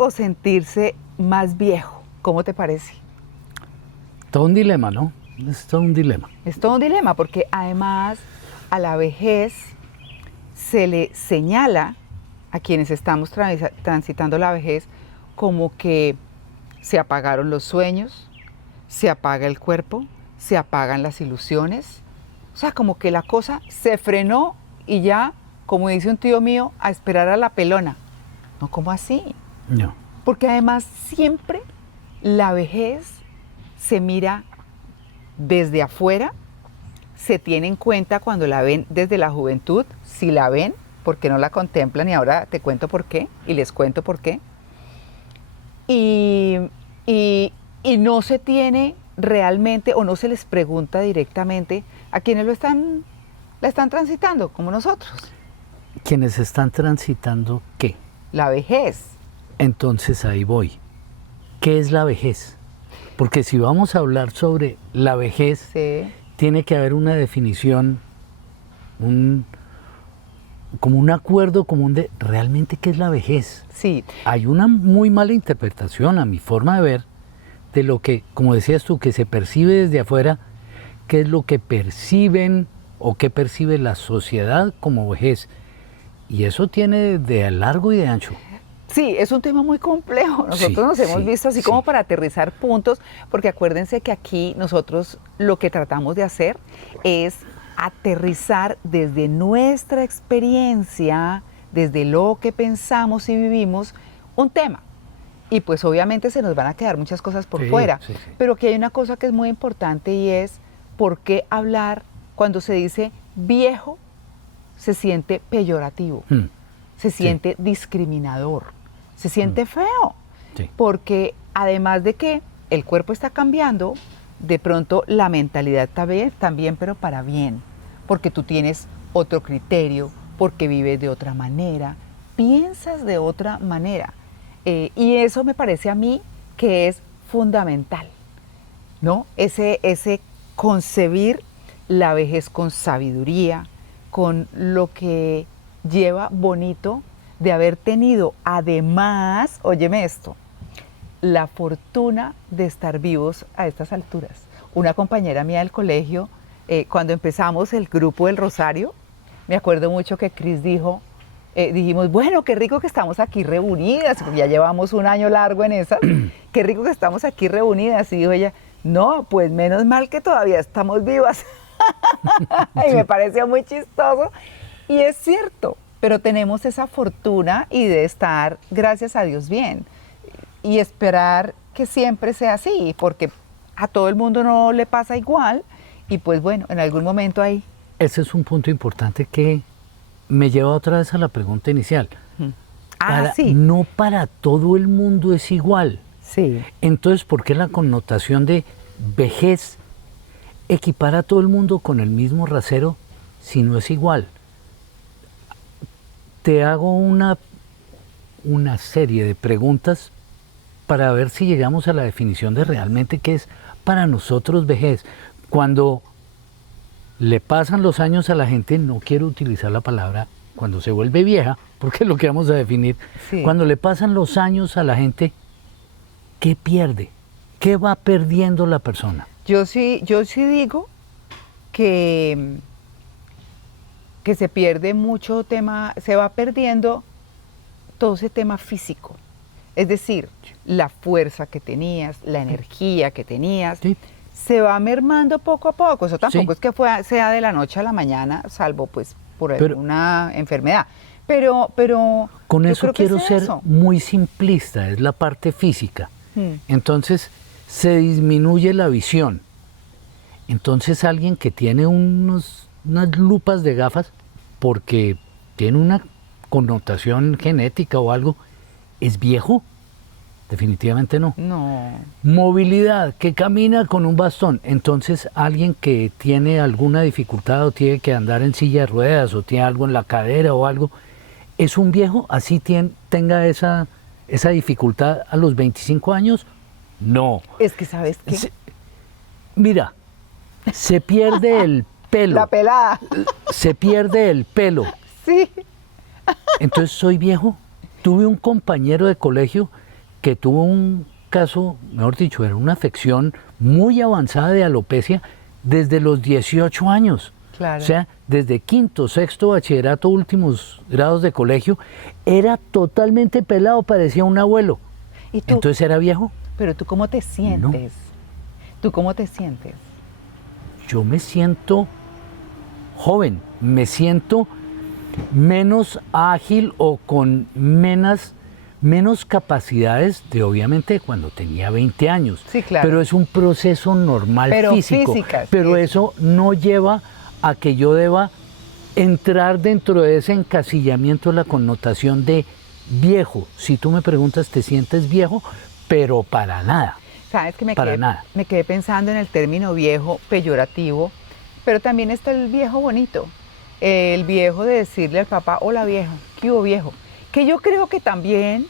o sentirse más viejo? ¿Cómo te parece? Todo un dilema, ¿no? Es todo un dilema. Es todo un dilema porque además a la vejez se le señala a quienes estamos transitando la vejez como que se apagaron los sueños, se apaga el cuerpo, se apagan las ilusiones. O sea, como que la cosa se frenó y ya, como dice un tío mío, a esperar a la pelona. No, ¿cómo así? No. Porque además siempre la vejez se mira desde afuera, se tiene en cuenta cuando la ven desde la juventud, si la ven, porque no la contemplan y ahora te cuento por qué y les cuento por qué. Y no se tiene realmente o no se les pregunta directamente a quienes la están transitando, como nosotros. Quienes están transitando, ¿qué? La vejez. Entonces ahí voy. ¿Qué es la vejez? Porque si vamos a hablar sobre la vejez, Sí. tiene que haber una definición, como un acuerdo común de realmente qué es la vejez. Sí. Hay una muy mala interpretación, a mi forma de ver, de lo que, como decías tú, que se percibe desde afuera, qué es lo que perciben o qué percibe la sociedad como vejez. Y eso tiene de largo y de ancho. Sí, es un tema muy complejo. Nosotros nos hemos visto así como para aterrizar puntos, porque acuérdense que aquí nosotros lo que tratamos de hacer es aterrizar desde nuestra experiencia, desde lo que pensamos y vivimos, un tema. Y pues obviamente se nos van a quedar muchas cosas por fuera, pero aquí hay una cosa que es muy importante y es por qué hablar cuando se dice viejo se siente peyorativo, se siente discriminador, se siente feo, porque además de que el cuerpo está cambiando, de pronto la mentalidad también, pero para bien, porque tú tienes otro criterio, porque vives de otra manera, piensas de otra manera. Y eso me parece a mí que es fundamental, ¿no? Ese concebir la vejez con sabiduría, con lo que lleva bonito de haber tenido, además, óyeme esto, la fortuna de estar vivos a estas alturas. Una compañera mía del colegio, cuando empezamos el grupo del Rosario, me acuerdo mucho que Cris dijimos, bueno, qué rico que estamos aquí reunidas, porque ya llevamos un año largo en esas, qué rico que estamos aquí reunidas. Y dijo ella, no, pues menos mal que todavía estamos vivas. Y me pareció muy chistoso. Y es cierto, pero tenemos esa fortuna y de estar, gracias a Dios, bien. Y esperar que siempre sea así, porque a todo el mundo no le pasa igual. Y pues bueno, en algún momento ahí. Ese es un punto importante que me lleva otra vez a la pregunta inicial. Sí. No para todo el mundo es igual. Sí. Entonces, ¿por qué la connotación de vejez equipara a todo el mundo con el mismo rasero si no es igual? Te hago una serie de preguntas para ver si llegamos a la definición de realmente qué es para nosotros vejez. Cuando le pasan los años a la gente, no quiero utilizar la palabra cuando se vuelve vieja, porque es lo que vamos a definir. Sí. Cuando le pasan los años a la gente, ¿qué pierde? ¿Qué va perdiendo la persona? Yo sí digo que se pierde mucho tema, se va perdiendo todo ese tema físico. Es decir, la fuerza que tenías, la energía que tenías, se va mermando poco a poco. Eso tampoco es que sea de la noche a la mañana, salvo pues por alguna enfermedad. Pero con eso quiero ser muy simplista, es la parte física. Entonces se disminuye la visión. Entonces alguien que tiene unas lupas de gafas, porque tiene una connotación genética o algo, ¿es viejo? Definitivamente no. No. Movilidad, que camina con un bastón. Entonces alguien que tiene alguna dificultad o tiene que andar en silla de ruedas o tiene algo en la cadera o algo, ¿es un viejo? ¿Así tenga esa dificultad a los 25 años? No. Es que, ¿sabes qué? Mira, se pierde el pelo. La pelada. Se pierde el pelo. Sí. Entonces, ¿soy viejo? Tuve un compañero de colegio que tuvo un caso, mejor dicho, era una afección muy avanzada de alopecia desde los 18 años. Claro. O sea, desde quinto, sexto, bachillerato, últimos grados de colegio, era totalmente pelado, parecía un abuelo. ¿Y tú? Entonces era viejo. Pero tú, ¿cómo te sientes? ¿Tú cómo te sientes? Yo me siento joven, me siento menos ágil o con menos capacidades de, obviamente, cuando tenía 20 años. Sí, claro. Pero es un proceso normal Pero físico. física, pero sí. eso no lleva a que yo deba entrar dentro de ese encasillamiento, la connotación de viejo. Si tú me preguntas, ¿te sientes viejo? Pero para nada. ¿Sabes que Para nada. me quedé pensando en el término viejo peyorativo, pero también está el viejo bonito, el viejo de decirle al papá, hola viejo, ¿qué hubo viejo? Que yo creo que también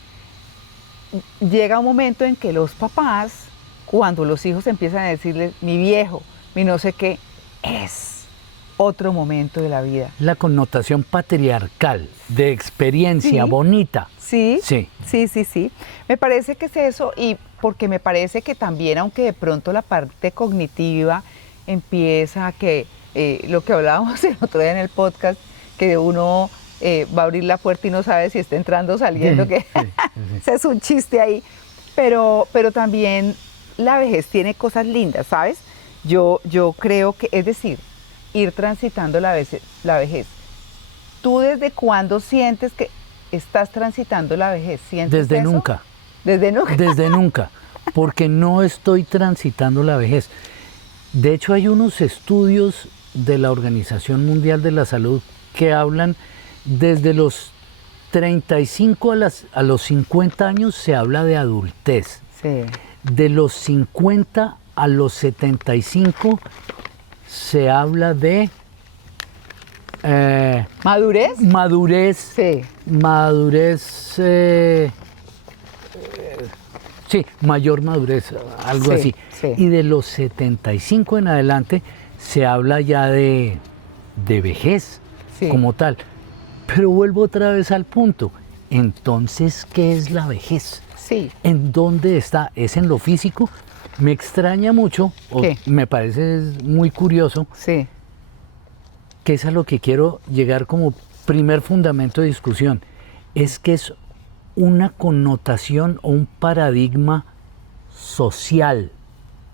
llega un momento en que los papás, cuando los hijos empiezan a decirles, mi viejo, mi no sé qué, es otro momento de la vida. La connotación patriarcal, de experiencia Sí. bonita. Sí, Sí. sí. Me parece que es eso, y porque me parece que también, aunque de pronto la parte cognitiva empieza a que, lo que hablábamos el otro día en el podcast, que uno va a abrir la puerta y no sabe si está entrando o saliendo, que ese es un chiste ahí, pero también la vejez tiene cosas lindas, ¿sabes? Yo creo que, es decir, ir transitando la vejez. ¿Tú desde cuándo sientes que estás transitando la vejez? ¿Sientes Desde eso? nunca. Desde nunca. Desde nunca, porque no estoy transitando la vejez. De hecho, hay unos estudios de la Organización Mundial de la Salud que hablan desde los 35 a los 50 años se habla de adultez. Sí. De los 50 a los 75 se habla de ¿Madurez? madurez. Sí. Madurez, sí, mayor madurez, algo Sí, así. sí. Y de los 75 en adelante se habla ya de vejez Sí. como tal. Pero vuelvo otra vez al punto. Entonces, ¿qué es la vejez? Sí. ¿En dónde está? ¿Es en lo físico? Me extraña mucho, o ¿Qué? me parece muy curioso, Sí. que es a lo que quiero llegar como primer fundamento de discusión, es que es una connotación o un paradigma social,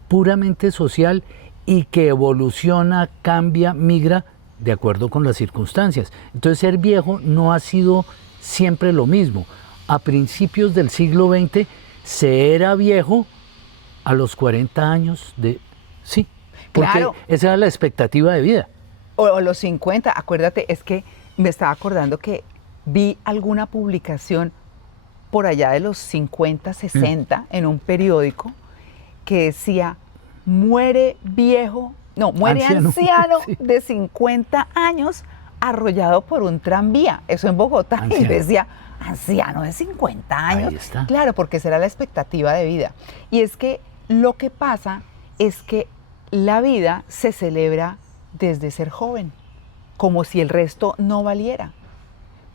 puramente social, y que evoluciona, cambia, migra de acuerdo con las circunstancias. Entonces, ser viejo no ha sido siempre lo mismo. A principios del siglo XX se era viejo a los 40 años de... Sí, porque Claro. esa era la expectativa de vida. O los 50, acuérdate, es que me estaba acordando que vi alguna publicación por allá de los 50, 60 en un periódico que decía, muere Anciano. anciano Sí. de 50 años arrollado por un tranvía, eso en Bogotá, y Anciano. decía, anciano de 50 años. Ahí está. Claro, porque esa era la expectativa de vida. Y es que lo que pasa es que la vida se celebra desde ser joven, como si el resto no valiera.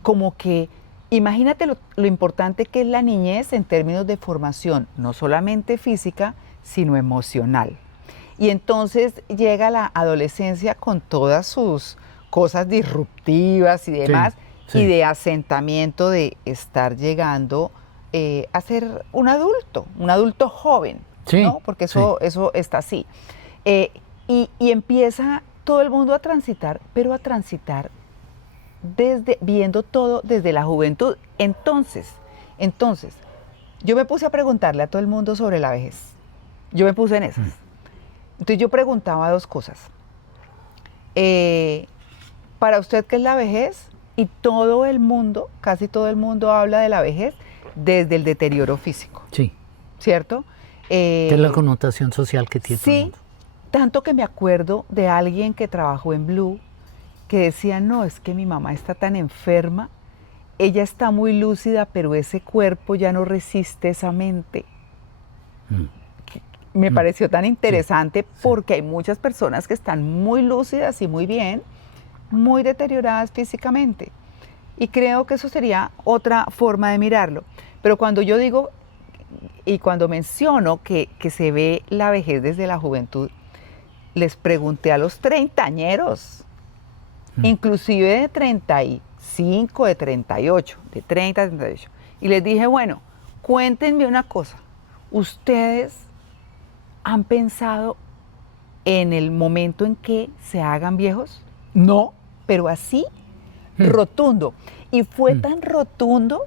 Como que, imagínate lo importante que es la niñez en términos de formación, no solamente física, sino emocional. Y entonces llega la adolescencia con todas sus cosas disruptivas y demás, sí. y de asentamiento de estar llegando a ser un adulto joven, Sí, ¿no? Porque eso está así. Y empieza todo el mundo a transitar, pero a transitar viendo todo desde la juventud. Entonces, yo me puse a preguntarle a todo el mundo sobre la vejez. Yo me puse en esas. Entonces yo preguntaba dos cosas. Para usted, ¿qué es la vejez? Y todo el mundo, casi todo el mundo habla de la vejez desde el deterioro físico, Sí, ¿cierto? que es la connotación social que tiene todo el Sí, mundo. tanto que me acuerdo de alguien que trabajó en Blue que decía, no, es que mi mamá está tan enferma, ella está muy lúcida, pero ese cuerpo ya no resiste esa mente. Me pareció tan interesante porque hay muchas personas que están muy lúcidas y muy bien, muy deterioradas físicamente. Y creo que eso sería otra forma de mirarlo. Pero cuando yo digo y cuando menciono que se ve la vejez desde la juventud, les pregunté a los treintañeros, inclusive de 35, de 38, de 30 a 38, y les dije, bueno, cuéntenme una cosa, ¿ustedes han pensado en el momento en que se hagan viejos? No, pero así, rotundo. Y fue tan rotundo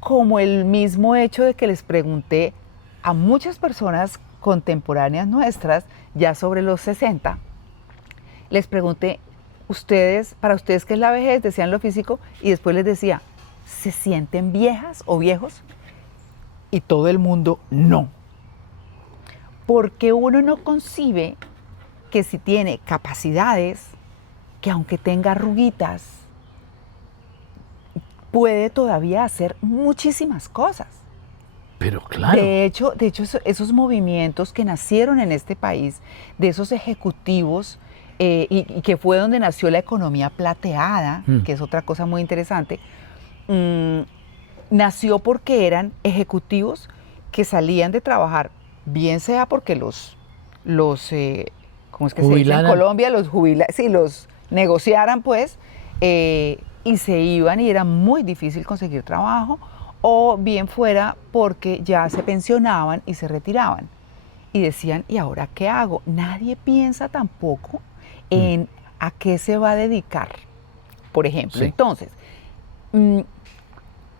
como el mismo hecho de que les pregunté a muchas personas contemporáneas nuestras, ya sobre los 60, les pregunté, para ustedes, ¿qué es la vejez? Decían lo físico, y después les decía, ¿se sienten viejas o viejos? Y todo el mundo, no. Porque uno no concibe que si tiene capacidades, que aunque tenga arruguitas, puede todavía hacer muchísimas cosas. Pero claro. De hecho esos movimientos que nacieron en este país, de esos ejecutivos, y que fue donde nació la economía plateada, que es otra cosa muy interesante, nació porque eran ejecutivos que salían de trabajar, bien sea porque los ¿cómo es que se dice en Colombia? Los negociaran, pues, y se iban y era muy difícil conseguir trabajo, o bien fuera porque ya se pensionaban y se retiraban. Y decían, ¿y ahora qué hago? Nadie piensa tampoco en a qué se va a dedicar, por ejemplo. Sí. Entonces,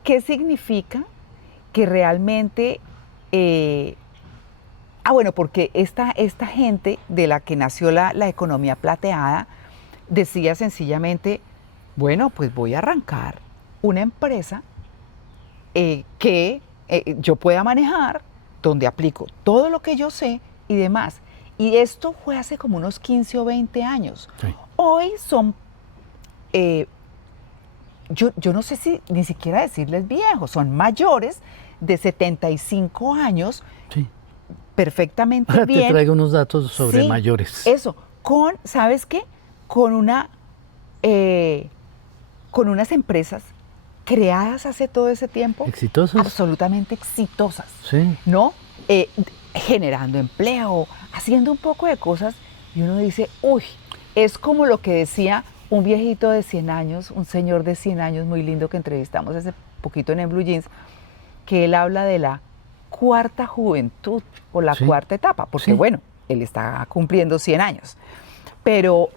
¿qué significa que realmente... bueno, porque esta gente de la que nació la economía plateada decía sencillamente, bueno, pues voy a arrancar una empresa que yo pueda manejar, donde aplico todo lo que yo sé y demás. Y esto fue hace como unos 15 o 20 años. Sí. Hoy son, yo no sé si ni siquiera decirles viejos, son mayores de 75 años, sí, perfectamente ahora bien. Te traigo unos datos sobre sí, mayores. Eso, ¿sabes qué? Con unas empresas creadas hace todo ese tiempo. ¿Exitosas? Absolutamente exitosas. Sí. ¿No? Generando empleo, haciendo un poco de cosas, y uno dice, uy, es como lo que decía un viejito de 100 años, un señor de 100 años muy lindo que entrevistamos hace poquito en Blue Jeans, que él habla de la cuarta juventud o la sí, cuarta etapa, porque sí, bueno, él está cumpliendo 100 años, pero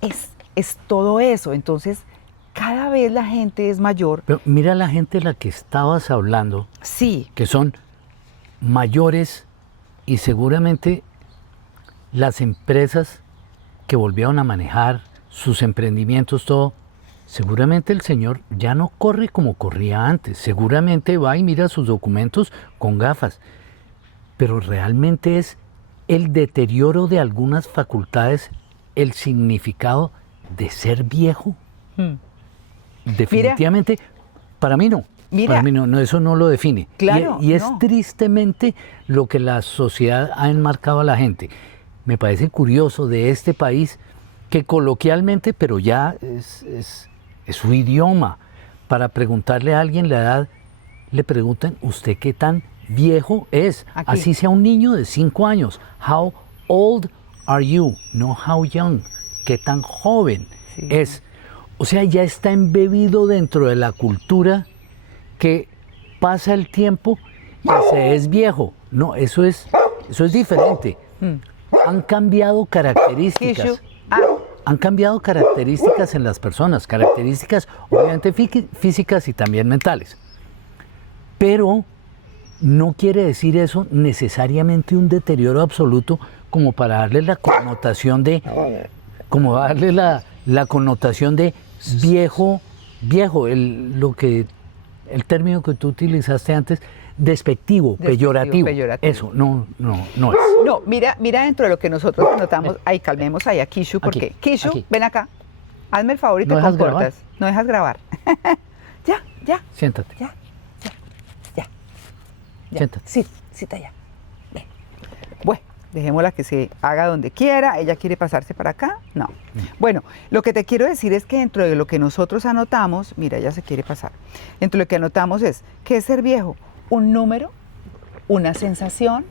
es todo eso. Entonces cada vez la gente es mayor. Pero mira la gente de la que estabas hablando, sí, que son mayores, y seguramente las empresas que volvieron a manejar sus emprendimientos, todo, seguramente el señor ya no corre como corría antes, seguramente va y mira sus documentos con gafas, pero realmente es el deterioro de algunas facultades, el significado de ser viejo. Definitivamente, mira, para mí no. Mira, para mí no, eso no lo define. Claro, y es tristemente lo que la sociedad ha enmarcado a la gente. Me parece curioso de este país que coloquialmente, pero ya es su idioma, para preguntarle a alguien la edad, le preguntan, ¿usted qué tan viejo es? Aquí. Así sea un niño de 5 años. How old are you? No how young. ¿Qué tan joven es? O sea, ya está embebido dentro de la cultura que pasa el tiempo y se es viejo. No, eso es diferente. Han cambiado características. Han cambiado características en las personas, características obviamente físicas y también mentales. Pero no quiere decir eso necesariamente un deterioro absoluto como para darle la connotación de, viejo, el término que tú utilizaste antes, despectivo, peyorativo. Eso, no es. No, mira dentro de lo que nosotros notamos, ahí calmemos ahí a Kishu, porque Kishu, aquí. Ven acá, hazme el favor y te comportas. No dejas grabar. Ya. Siéntate. Ya. Siéntate. Cita ya. Ven. Bueno, dejémosla que se haga donde quiera. Ella quiere pasarse para acá. No. Bueno, lo que te quiero decir es que dentro de lo que nosotros anotamos, mira, ella se quiere pasar. Dentro de lo que anotamos es, ¿qué es ser viejo? Un número una sensación,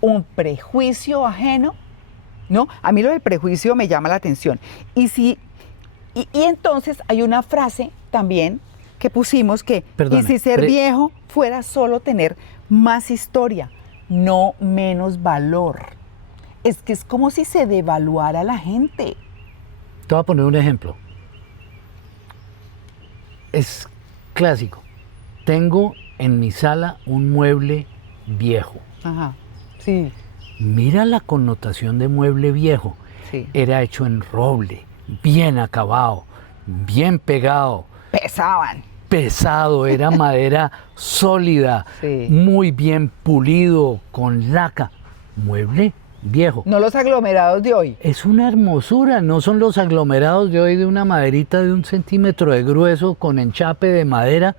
un prejuicio ajeno, ¿no? A mí lo del prejuicio me llama la atención. Y entonces hay una frase también que pusimos que, Perdone, y si ser viejo fuera solo tener más historia, no menos valor. Es que es como si se devaluara a la gente. Te voy a poner un ejemplo. Es clásico. Tengo en mi sala un mueble viejo. Ajá, sí. Mira la connotación de mueble viejo. Sí. Era hecho en roble, bien acabado, bien pegado. Pesaban. Pesado, era madera sólida, Sí. muy bien pulido, con laca. Mueble viejo. No los aglomerados de hoy. Es una hermosura, no son los aglomerados de hoy de una maderita de 1 centímetro de grueso con enchape de madera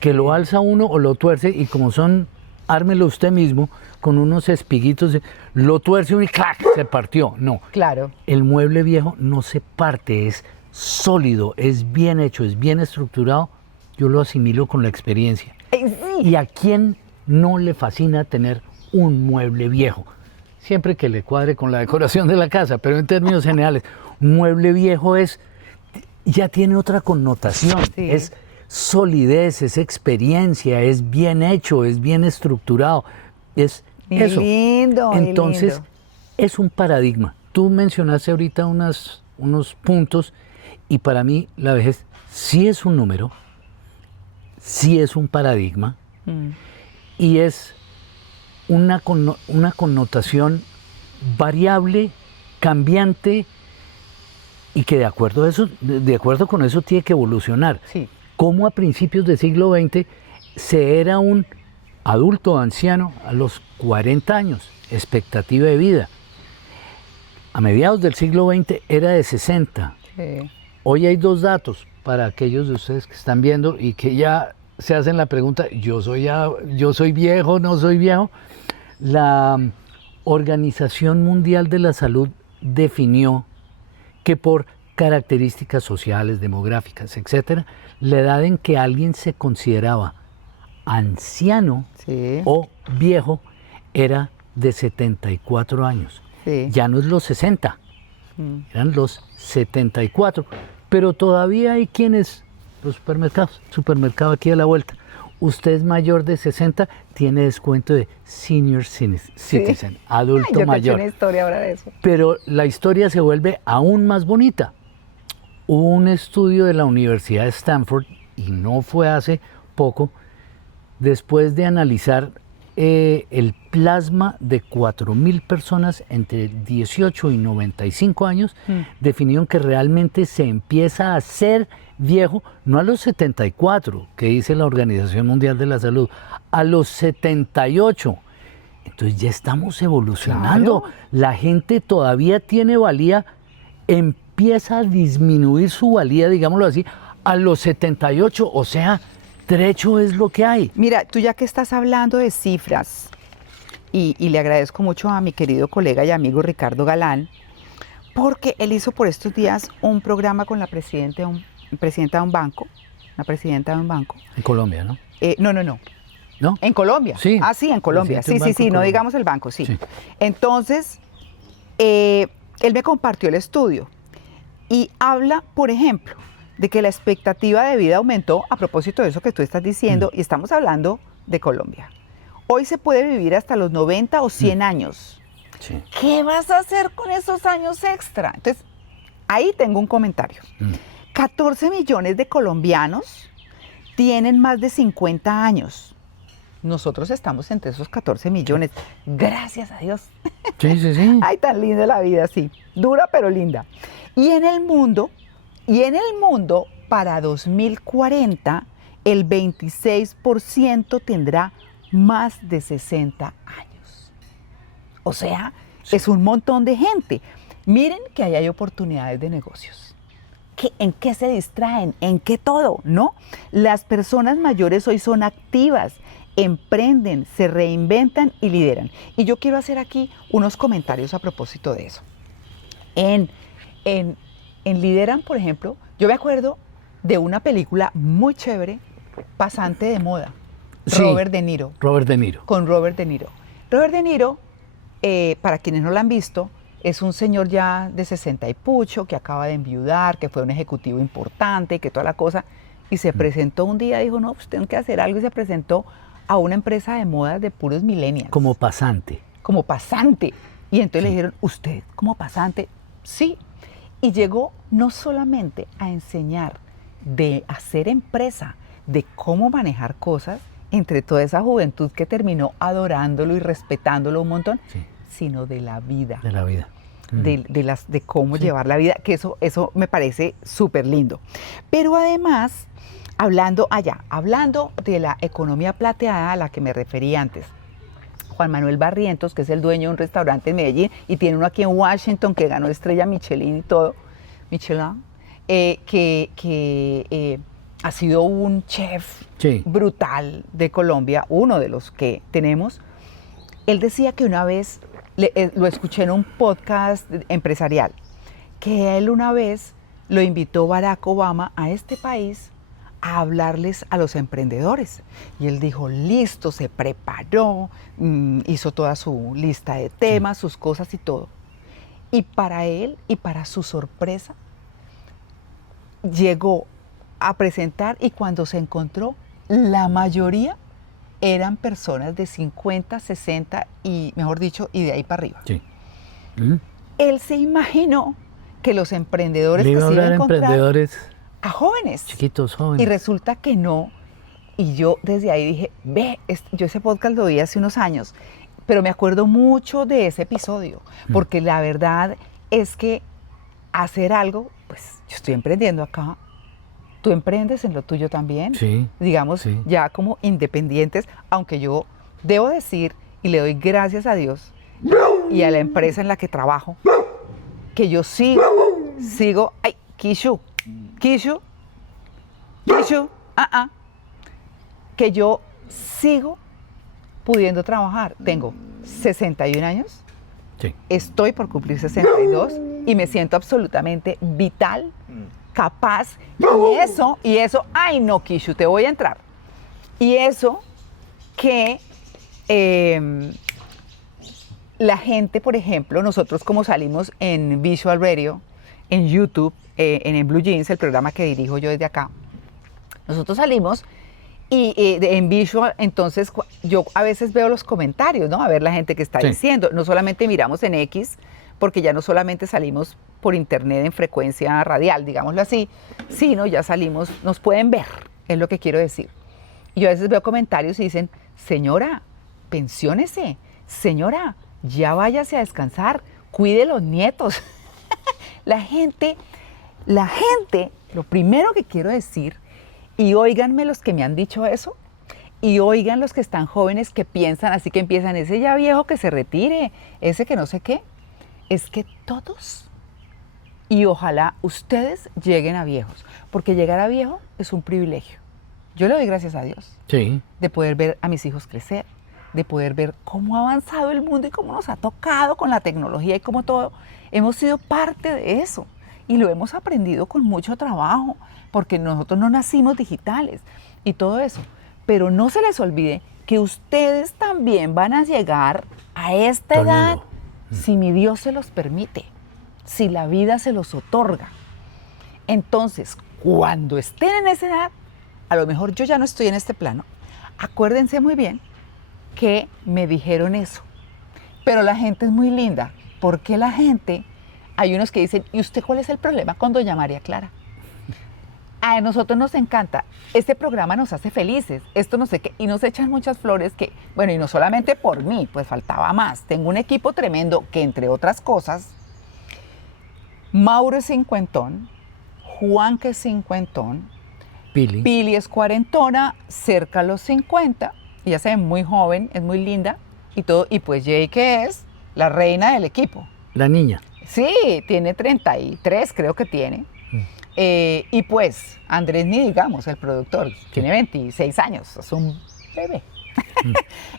que lo alza uno o lo tuerce y como son, ármelo usted mismo con unos espiguitos, lo tuerce uno y ¡clac! Se partió. No, Claro. el mueble viejo no se parte, es sólido, es bien hecho, es bien estructurado. Yo lo asimilo con la experiencia. Ay, sí. ¿Y a quién no le fascina tener un mueble viejo? Siempre que le cuadre con la decoración de la casa, pero en términos generales, un mueble viejo ya tiene otra connotación, Sí. es solidez, es experiencia, es bien hecho, es bien estructurado, es Muy eso. lindo, muy Entonces, lindo. es un paradigma. Tú mencionaste ahorita unos puntos y para mí la vejez sí es un número, sí es un paradigma y es una connotación variable, cambiante y que de acuerdo con eso tiene que evolucionar. Sí. Como a principios del siglo XX se era un adulto anciano a los 40 años, expectativa de vida. A mediados del siglo XX era de 60. Sí. Hoy hay 2 datos para aquellos de ustedes que están viendo y que ya se hacen la pregunta, yo soy viejo, no soy viejo. La Organización Mundial de la Salud definió que por características sociales, demográficas, etcétera, la edad en que alguien se consideraba anciano Sí. o viejo era de 74 años. Sí. Ya no es los 60, eran los 74. Pero todavía hay quienes, los supermercado aquí a la vuelta, usted es mayor de 60, tiene descuento de senior citizen, adulto Yo te mayor. eché una historia ahora de eso. Pero la historia se vuelve aún más bonita. Hubo un estudio de la Universidad de Stanford, y no fue hace poco, después de analizar el plasma de 4.000 personas entre 18 y 95 años, definieron que realmente se empieza a ser viejo, no a los 74, que dice la Organización Mundial de la Salud, a los 78. Entonces ya estamos evolucionando. Claro. La gente todavía tiene valía, empieza a disminuir su valía, digámoslo así, a los 78, o sea, trecho es lo que hay. Mira, tú ya que estás hablando de cifras, y le agradezco mucho a mi querido colega y amigo Ricardo Galán, porque él hizo por estos días un programa con la presidenta de un banco, una presidenta de un banco. En Colombia, ¿no? No. ¿No? En Colombia. Sí. Ah, sí, en Colombia. Presidente de un Sí, banco en no Colombia. digamos el banco, sí. Sí. Entonces, él me compartió el estudio y habla, por ejemplo, de que la expectativa de vida aumentó a propósito de eso que tú estás diciendo, y estamos hablando de Colombia. Hoy se puede vivir hasta los 90 o 100 años. Sí. ¿Qué vas a hacer con esos años extra? Entonces, ahí tengo un comentario. 14 millones de colombianos tienen más de 50 años. Nosotros estamos entre esos 14 millones. Gracias a Dios. Sí. Ay, tan linda la vida, sí. Dura pero linda. Y en el mundo, para 2040, el 26% tendrá más de 60 años. O sea, es un montón de gente. Miren que ahí hay oportunidades de negocios. ¿En qué se distraen? ¿En qué todo? ¿No? Las personas mayores hoy son activas, emprenden, se reinventan y lideran. Y yo quiero hacer aquí unos comentarios a propósito de eso. En Lideran, por ejemplo, yo me acuerdo de una película muy chévere, Pasante de Moda. Sí, Robert De Niro. Robert De Niro. Con Robert De Niro. Robert De Niro, para quienes no lo han visto, es un señor ya de 60 y pucho, que acaba de enviudar, que fue un ejecutivo importante, que toda la cosa, y se presentó un día, dijo, no, pues tengo que hacer algo, y se presentó a una empresa de modas de puros millennials. Como pasante. Como pasante. Y entonces le Sí. dijeron, ¿usted como pasante? Sí. Y llegó no solamente a enseñar de hacer empresa, de cómo manejar cosas, entre toda esa juventud que terminó adorándolo y respetándolo un montón, Sí. sino de la vida. De la vida. De cómo Sí. llevar la vida, que eso me parece súper lindo. Pero además, hablando de la economía plateada a la que me referí antes, Juan Manuel Barrientos, que es el dueño de un restaurante en Medellín y tiene uno aquí en Washington que ganó estrella Michelin y todo, Michelin, que ha sido un chef Sí. brutal de Colombia, uno de los que tenemos. Él decía que una vez, lo escuché en un podcast empresarial, que él una vez lo invitó Barack Obama a este país a hablarles a los emprendedores. Y él dijo, listo, se preparó, hizo toda su lista de temas, sus cosas y todo. Y para él, y para su sorpresa, llegó a presentar y cuando se encontró, la mayoría eran personas de 50, 60 y, mejor dicho, y de ahí para arriba. Sí. Él se imaginó que los emprendedores Le que iba a se iban a hablar a encontrar emprendedores a jóvenes. chiquitos, jóvenes. Y resulta que no. Y yo desde ahí dije, yo ese podcast lo vi hace unos años, pero me acuerdo mucho de ese episodio, porque la verdad es que hacer algo, pues yo estoy emprendiendo acá, tú emprendes en lo tuyo también, Sí, digamos, sí. ya como independientes, aunque yo debo decir y le doy gracias a Dios y a la empresa en la que trabajo, que yo sigo, ay, Kishu, que yo sigo pudiendo trabajar. Tengo 61 años, Sí. estoy por cumplir 62 y me siento absolutamente vital, capaz. Y eso, ay no, Kishu, te voy a entrar. Y eso que la gente, por ejemplo, nosotros como salimos en Visual Radio, en YouTube, en Blue Jeans, el programa que dirijo yo desde acá, nosotros salimos y en Visual, entonces yo a veces veo los comentarios, ¿no? A ver la gente que está Sí. diciendo. No solamente miramos en X, porque ya no solamente salimos por internet en frecuencia radial, digámoslo así, sino ya salimos, nos pueden ver, es lo que quiero decir. Y yo a veces veo comentarios y dicen, señora, pensiónese, señora, ya váyase a descansar, cuide los nietos. La gente, lo primero que quiero decir, y óiganme los que me han dicho eso, y oigan los que están jóvenes que piensan así, que empiezan, ese ya viejo que se retire, ese que no sé qué, es que todos, y ojalá ustedes lleguen a viejos, porque llegar a viejo es un privilegio. Yo le doy gracias a Dios Sí. de poder ver a mis hijos crecer, de poder ver cómo ha avanzado el mundo y cómo nos ha tocado con la tecnología y cómo todo. Hemos sido parte de eso y lo hemos aprendido con mucho trabajo, porque nosotros no nacimos digitales y todo eso. Pero no se les olvide que ustedes también van a llegar a esta Todo el edad mundo. si mi Dios se los permite, si la vida se los otorga. Entonces, cuando estén en esa edad, a lo mejor yo ya no estoy en este plano, acuérdense muy bien que me dijeron eso. Pero la gente es muy linda, porque la gente, hay unos que dicen, ¿y usted cuál es el problema con doña María Clara? A nosotros nos encanta, este programa nos hace felices, esto no sé qué, y nos echan muchas flores que, bueno, y no solamente por mí, pues faltaba más. Tengo un equipo tremendo que, entre otras cosas, Mauro es cincuentón, Juan que es cincuentón, Pili. Pili es cuarentona, cerca a los 50, ella se ve muy joven, es muy linda y todo, y pues Jay, que es la reina del equipo. La niña. Sí, tiene 33, creo que tiene. Y pues Andrés, ni digamos, el productor, tiene 26 años, es un bebé.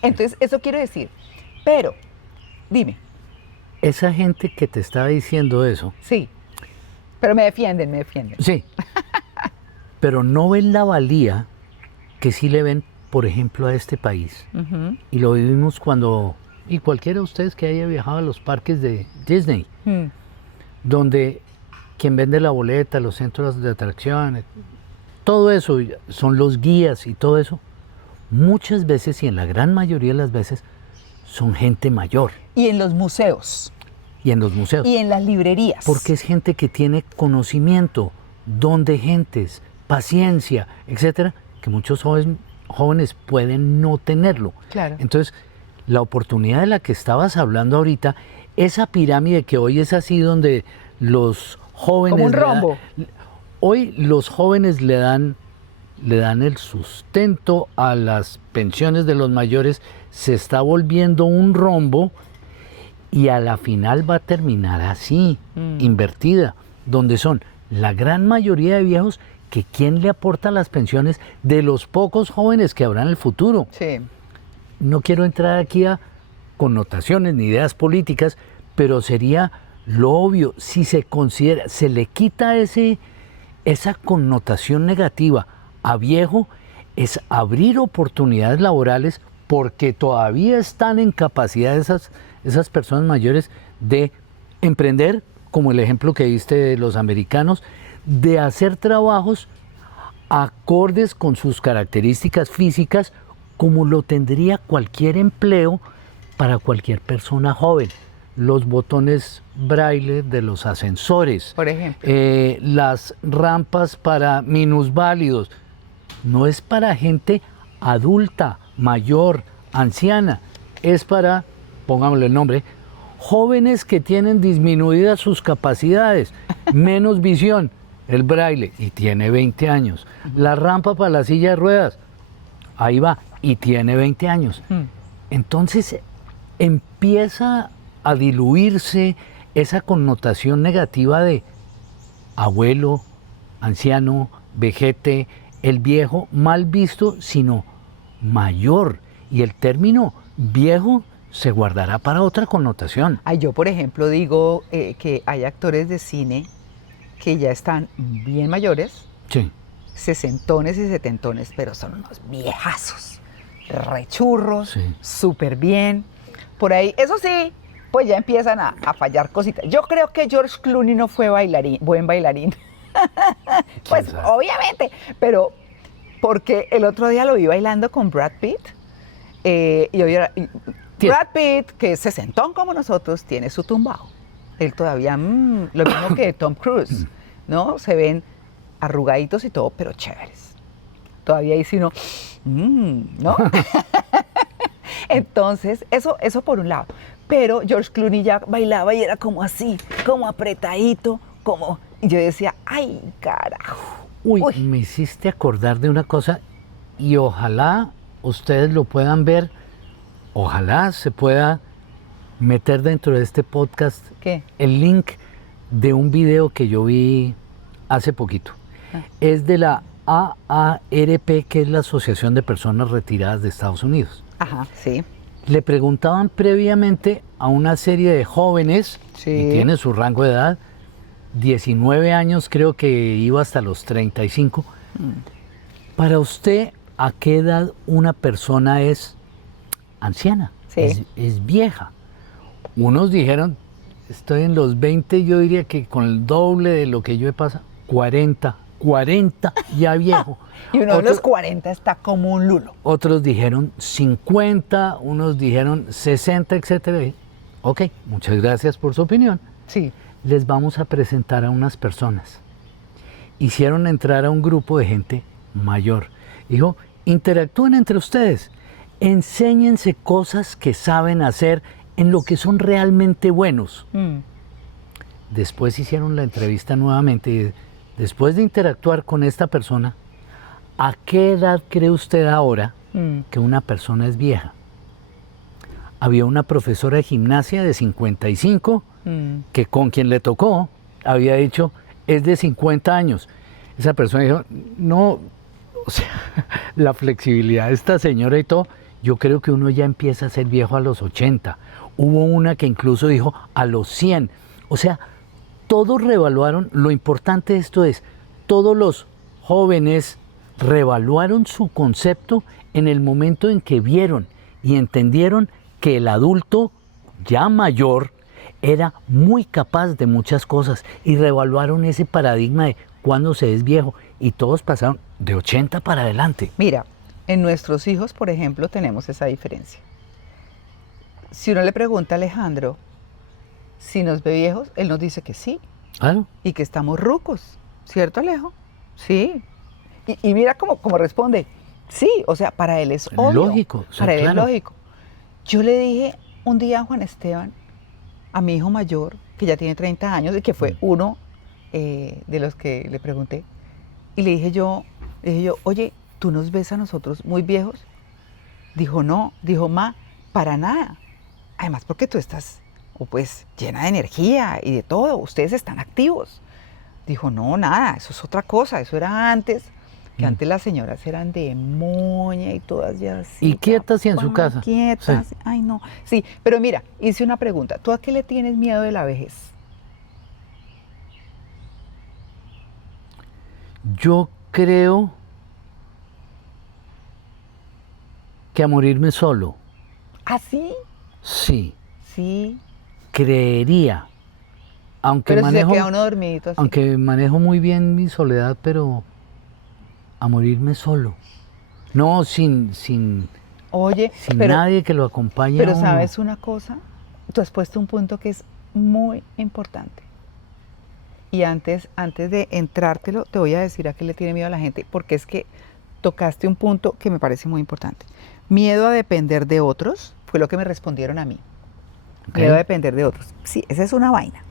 Entonces, eso quiero decir. Pero, dime. Esa gente que te estaba diciendo eso, Sí, pero me defienden. sí, pero no ven la valía que sí le ven por ejemplo, a este país. Ujú. Y lo vivimos cuando, y cualquiera de ustedes que haya viajado a los parques de Disney, Mm. donde quien vende la boleta, los centros de atracciones, todo eso, son los guías y todo eso, muchas veces y en la gran mayoría de las veces son gente mayor. Y en los museos. Y en los museos. Y en las librerías. Porque es gente que tiene conocimiento, don de gentes, paciencia, etcétera, que muchos jóvenes pueden no tenerlo. Claro. Entonces, la oportunidad de la que estabas hablando ahorita, esa pirámide que hoy es así donde los jóvenes... Como un rombo. Hoy los jóvenes le dan el sustento a las pensiones de los mayores, se está volviendo un rombo y a la final va a terminar así, invertida, donde son la gran mayoría de viejos que quién le aporta las pensiones de los pocos jóvenes que habrá en el futuro. Sí. No quiero entrar aquí a connotaciones ni ideas políticas, pero sería lo obvio, si se considera, se le quita esa connotación negativa a viejo, es abrir oportunidades laborales porque todavía están en capacidad esas personas mayores de emprender, como el ejemplo que diste de los americanos, de hacer trabajos acordes con sus características físicas, como lo tendría cualquier empleo para cualquier persona joven. Los botones braille de los ascensores, Por ejemplo. las rampas para minusválidos, no es para gente adulta, mayor, anciana, es para, pongámosle el nombre, jóvenes que tienen disminuidas sus capacidades, menos visión, el braille, y tiene 20 años. La rampa para la silla de ruedas, ahí va, y tiene 20 años. Entonces empieza a diluirse esa connotación negativa de abuelo, anciano, vejete, el viejo mal visto, sino mayor. Y el término viejo se guardará para otra connotación. Ay, yo, por ejemplo, digo que hay actores de cine que ya están bien mayores, Sí. sesentones y setentones, pero son unos viejazos, rechurros, Sí. súper bien. Por ahí, eso sí, pues ya empiezan a fallar cositas. Yo creo que George Clooney no fue buen bailarín. Pues sabe? obviamente, pero porque el otro día lo vi bailando con Brad Pitt. Brad Pitt, que es sesentón como nosotros, tiene su tumbao. Él todavía, lo mismo que Tom Cruise, ¿no? Se ven arrugaditos y todo, pero chéveres. Todavía ahí sí uno, ¿no? Entonces, eso por un lado. Pero George Clooney ya bailaba y era como así, como apretadito, como... Y yo decía, ¡ay, carajo! Uy, me hiciste acordar de una cosa y ojalá ustedes lo puedan ver, ojalá se pueda meter dentro de este podcast ¿Qué? el link de un video que yo vi hace poquito. Es de la AARP, que es la Asociación de Personas Retiradas de Estados Unidos. Ajá, sí. Le preguntaban previamente a una serie de jóvenes, Sí. y tiene su rango de edad, 19 años, creo que iba hasta los 35. Para usted, ¿a qué edad una persona es anciana? Sí. Es vieja. Unos dijeron, estoy en los 20, yo diría que con el doble de lo que yo he pasado, 40 ya viejo. Y uno de los 40 está como un lulo. Otros dijeron 50, unos dijeron 60, etcétera. Y, ok, muchas gracias por su opinión. Sí. Les vamos a presentar a unas personas. Hicieron entrar a un grupo de gente mayor. Dijo, interactúen entre ustedes, enséñense cosas que saben hacer en lo que son realmente buenos. Después hicieron la entrevista nuevamente y después de interactuar con esta persona, ¿a qué edad cree usted ahora que una persona es vieja? Había una profesora de gimnasia de 55 que con quien le tocó había dicho, es de 50 años. Esa persona dijo, no, o sea, la flexibilidad de esta señora y todo, yo creo que uno ya empieza a ser viejo a los 80. Hubo una que incluso dijo a los 100. O sea, todos reevaluaron. Lo importante de esto es, todos los jóvenes reevaluaron su concepto en el momento en que vieron y entendieron que el adulto ya mayor era muy capaz de muchas cosas y reevaluaron ese paradigma de cuándo se es viejo y todos pasaron de 80 para adelante. Mira, en nuestros hijos, por ejemplo, tenemos esa diferencia. Si uno le pregunta a Alejandro si nos ve viejos, él nos dice que sí. Claro. Y que estamos rucos, ¿cierto, Alejo? Sí. Y mira cómo responde. Sí, o sea, para él es obvio. Lógico. O sea, para él claro. es lógico. Yo le dije un día a Juan Esteban, a mi hijo mayor, que ya tiene 30 años y que fue uno de los que le pregunté, y le dije yo, oye, ¿tú nos ves a nosotros muy viejos? Dijo, no. Dijo, ma, para nada. Además, porque tú estás, pues, llena de energía y de todo. Ustedes están activos. Dijo, no, nada, eso es otra cosa. Eso era antes, que antes las señoras eran de moña y todas ya así. Y quietas y en su casa. Quietas. Sí. Ay, no. Sí, pero mira, hice una pregunta. ¿Tú a qué le tienes miedo de la vejez? Yo creo que a morirme solo. ¿Ah, sí? Sí. Sí. Creería. Aunque Pero manejo, si se queda uno dormidito así. aunque manejo muy bien mi soledad, pero a morirme solo. No sin Oye, pero, nadie que lo acompañe. pero a uno. ¿sabes una cosa? Tú has puesto un punto que es muy importante. Y antes de entrártelo, te voy a decir a qué le tiene miedo a la gente, porque es que tocaste un punto que me parece muy importante. Miedo a depender de otros, fue lo que me respondieron a mí. Okay. Miedo a depender de otros. Sí, esa es una vaina.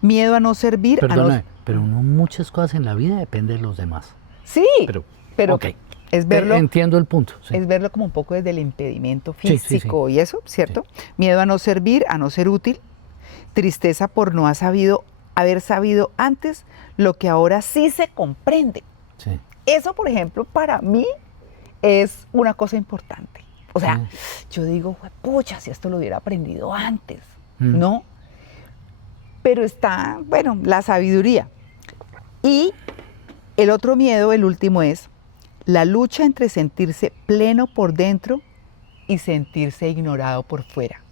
Miedo a no servir. Perdóname, pero no muchas cosas en la vida dependen de los demás. Sí, pero okay. Es verlo. Entiendo el punto. Sí. Es verlo como un poco desde el impedimento físico sí. Y eso, ¿cierto? Sí. Miedo a no servir, a no ser útil. Tristeza por no haber sabido antes lo que ahora sí se comprende. Sí. Eso, por ejemplo, para mí es una cosa importante. O sea, yo digo, pucha, si esto lo hubiera aprendido antes, ¿no? Pero está, bueno, la sabiduría. Y el otro miedo, el último, es la lucha entre sentirse pleno por dentro y sentirse ignorado por fuera.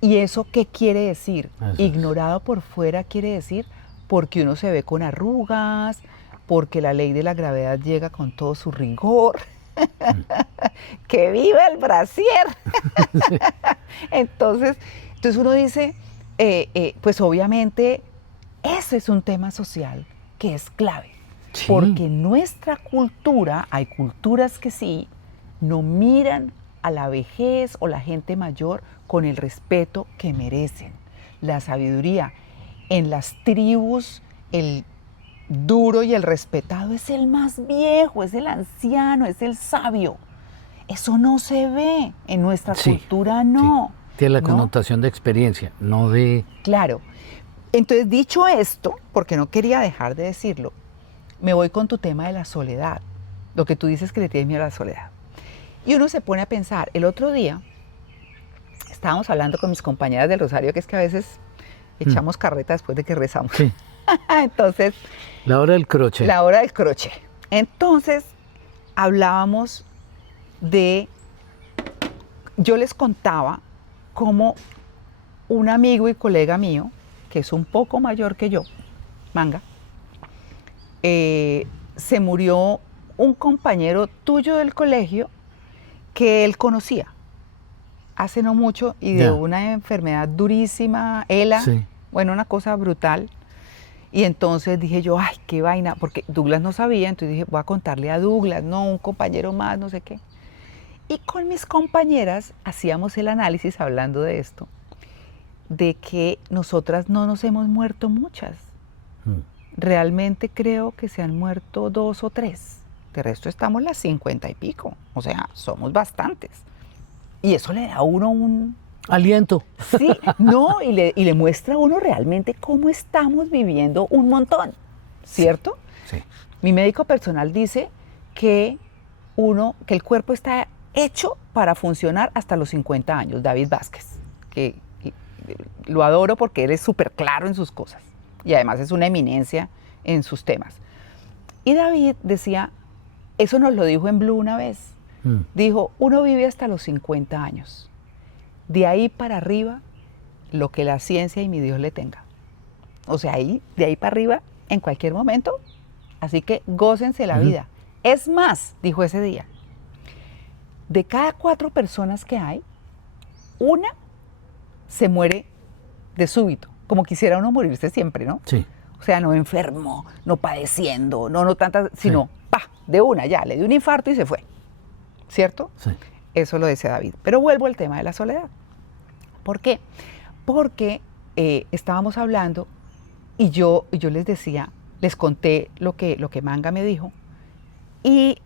¿Y eso qué quiere decir? Ignorado por fuera quiere decir porque uno se ve con arrugas, porque la ley de la gravedad llega con todo su rigor. ¡Que viva el brasier! Entonces uno dice, pues obviamente ese es un tema social que es clave. Sí. Porque en nuestra cultura, hay culturas que sí, no miran a la vejez o la gente mayor con el respeto que merecen. La sabiduría. En las tribus, el duro y el respetado es el más viejo, es el anciano, es el sabio. Eso no se ve en nuestra cultura, no. Sí. Tiene la connotación de experiencia, no de... Claro. Entonces, dicho esto, porque no quería dejar de decirlo, me voy con tu tema de la soledad, lo que tú dices que le tienes miedo a la soledad. Y uno se pone a pensar, el otro día estábamos hablando con mis compañeras del Rosario, que es que a veces echamos carreta después de que rezamos. Sí. Entonces... La hora del croche. La hora del croche. Entonces, hablábamos de... Yo les contaba cómo un amigo y colega mío, que es un poco mayor que yo, Manga, se murió un compañero tuyo del colegio que él conocía hace no mucho y de una enfermedad durísima, ELA, bueno, una cosa brutal. Y entonces dije yo, ay, qué vaina, porque Douglas no sabía, entonces dije, voy a contarle a Douglas, no, un compañero más, no sé qué. Y con mis compañeras hacíamos el análisis hablando de esto, de que nosotras no nos hemos muerto muchas. Realmente creo que se han muerto 2 o 3. De resto estamos las 50 y pico. O sea, somos bastantes. Y eso le da a uno un... aliento. Sí, no, y le muestra a uno realmente cómo estamos viviendo un montón, ¿cierto? Sí. Mi médico personal dice que el cuerpo está hecho para funcionar hasta los 50 años, David Vázquez, que lo adoro porque él es súper claro en sus cosas y además es una eminencia en sus temas. Y David decía, Eso nos lo dijo en Blue una vez. Dijo, uno vive hasta los 50 años. De ahí para arriba, lo que la ciencia y mi Dios le tenga. O sea, de ahí para arriba, en cualquier momento. Así que gócense la vida. Es más, dijo ese día, de cada 4 personas que hay, una se muere de súbito, como quisiera uno morirse siempre, ¿no? Sí. O sea, no enfermo, no padeciendo, no tantas, sino, pa, de una ya, le dio un infarto y se fue. ¿Cierto? Sí. Eso lo decía David. Pero vuelvo al tema de la soledad. ¿Por qué? Porque estábamos hablando y yo les decía, les conté lo que Manga me dijo, y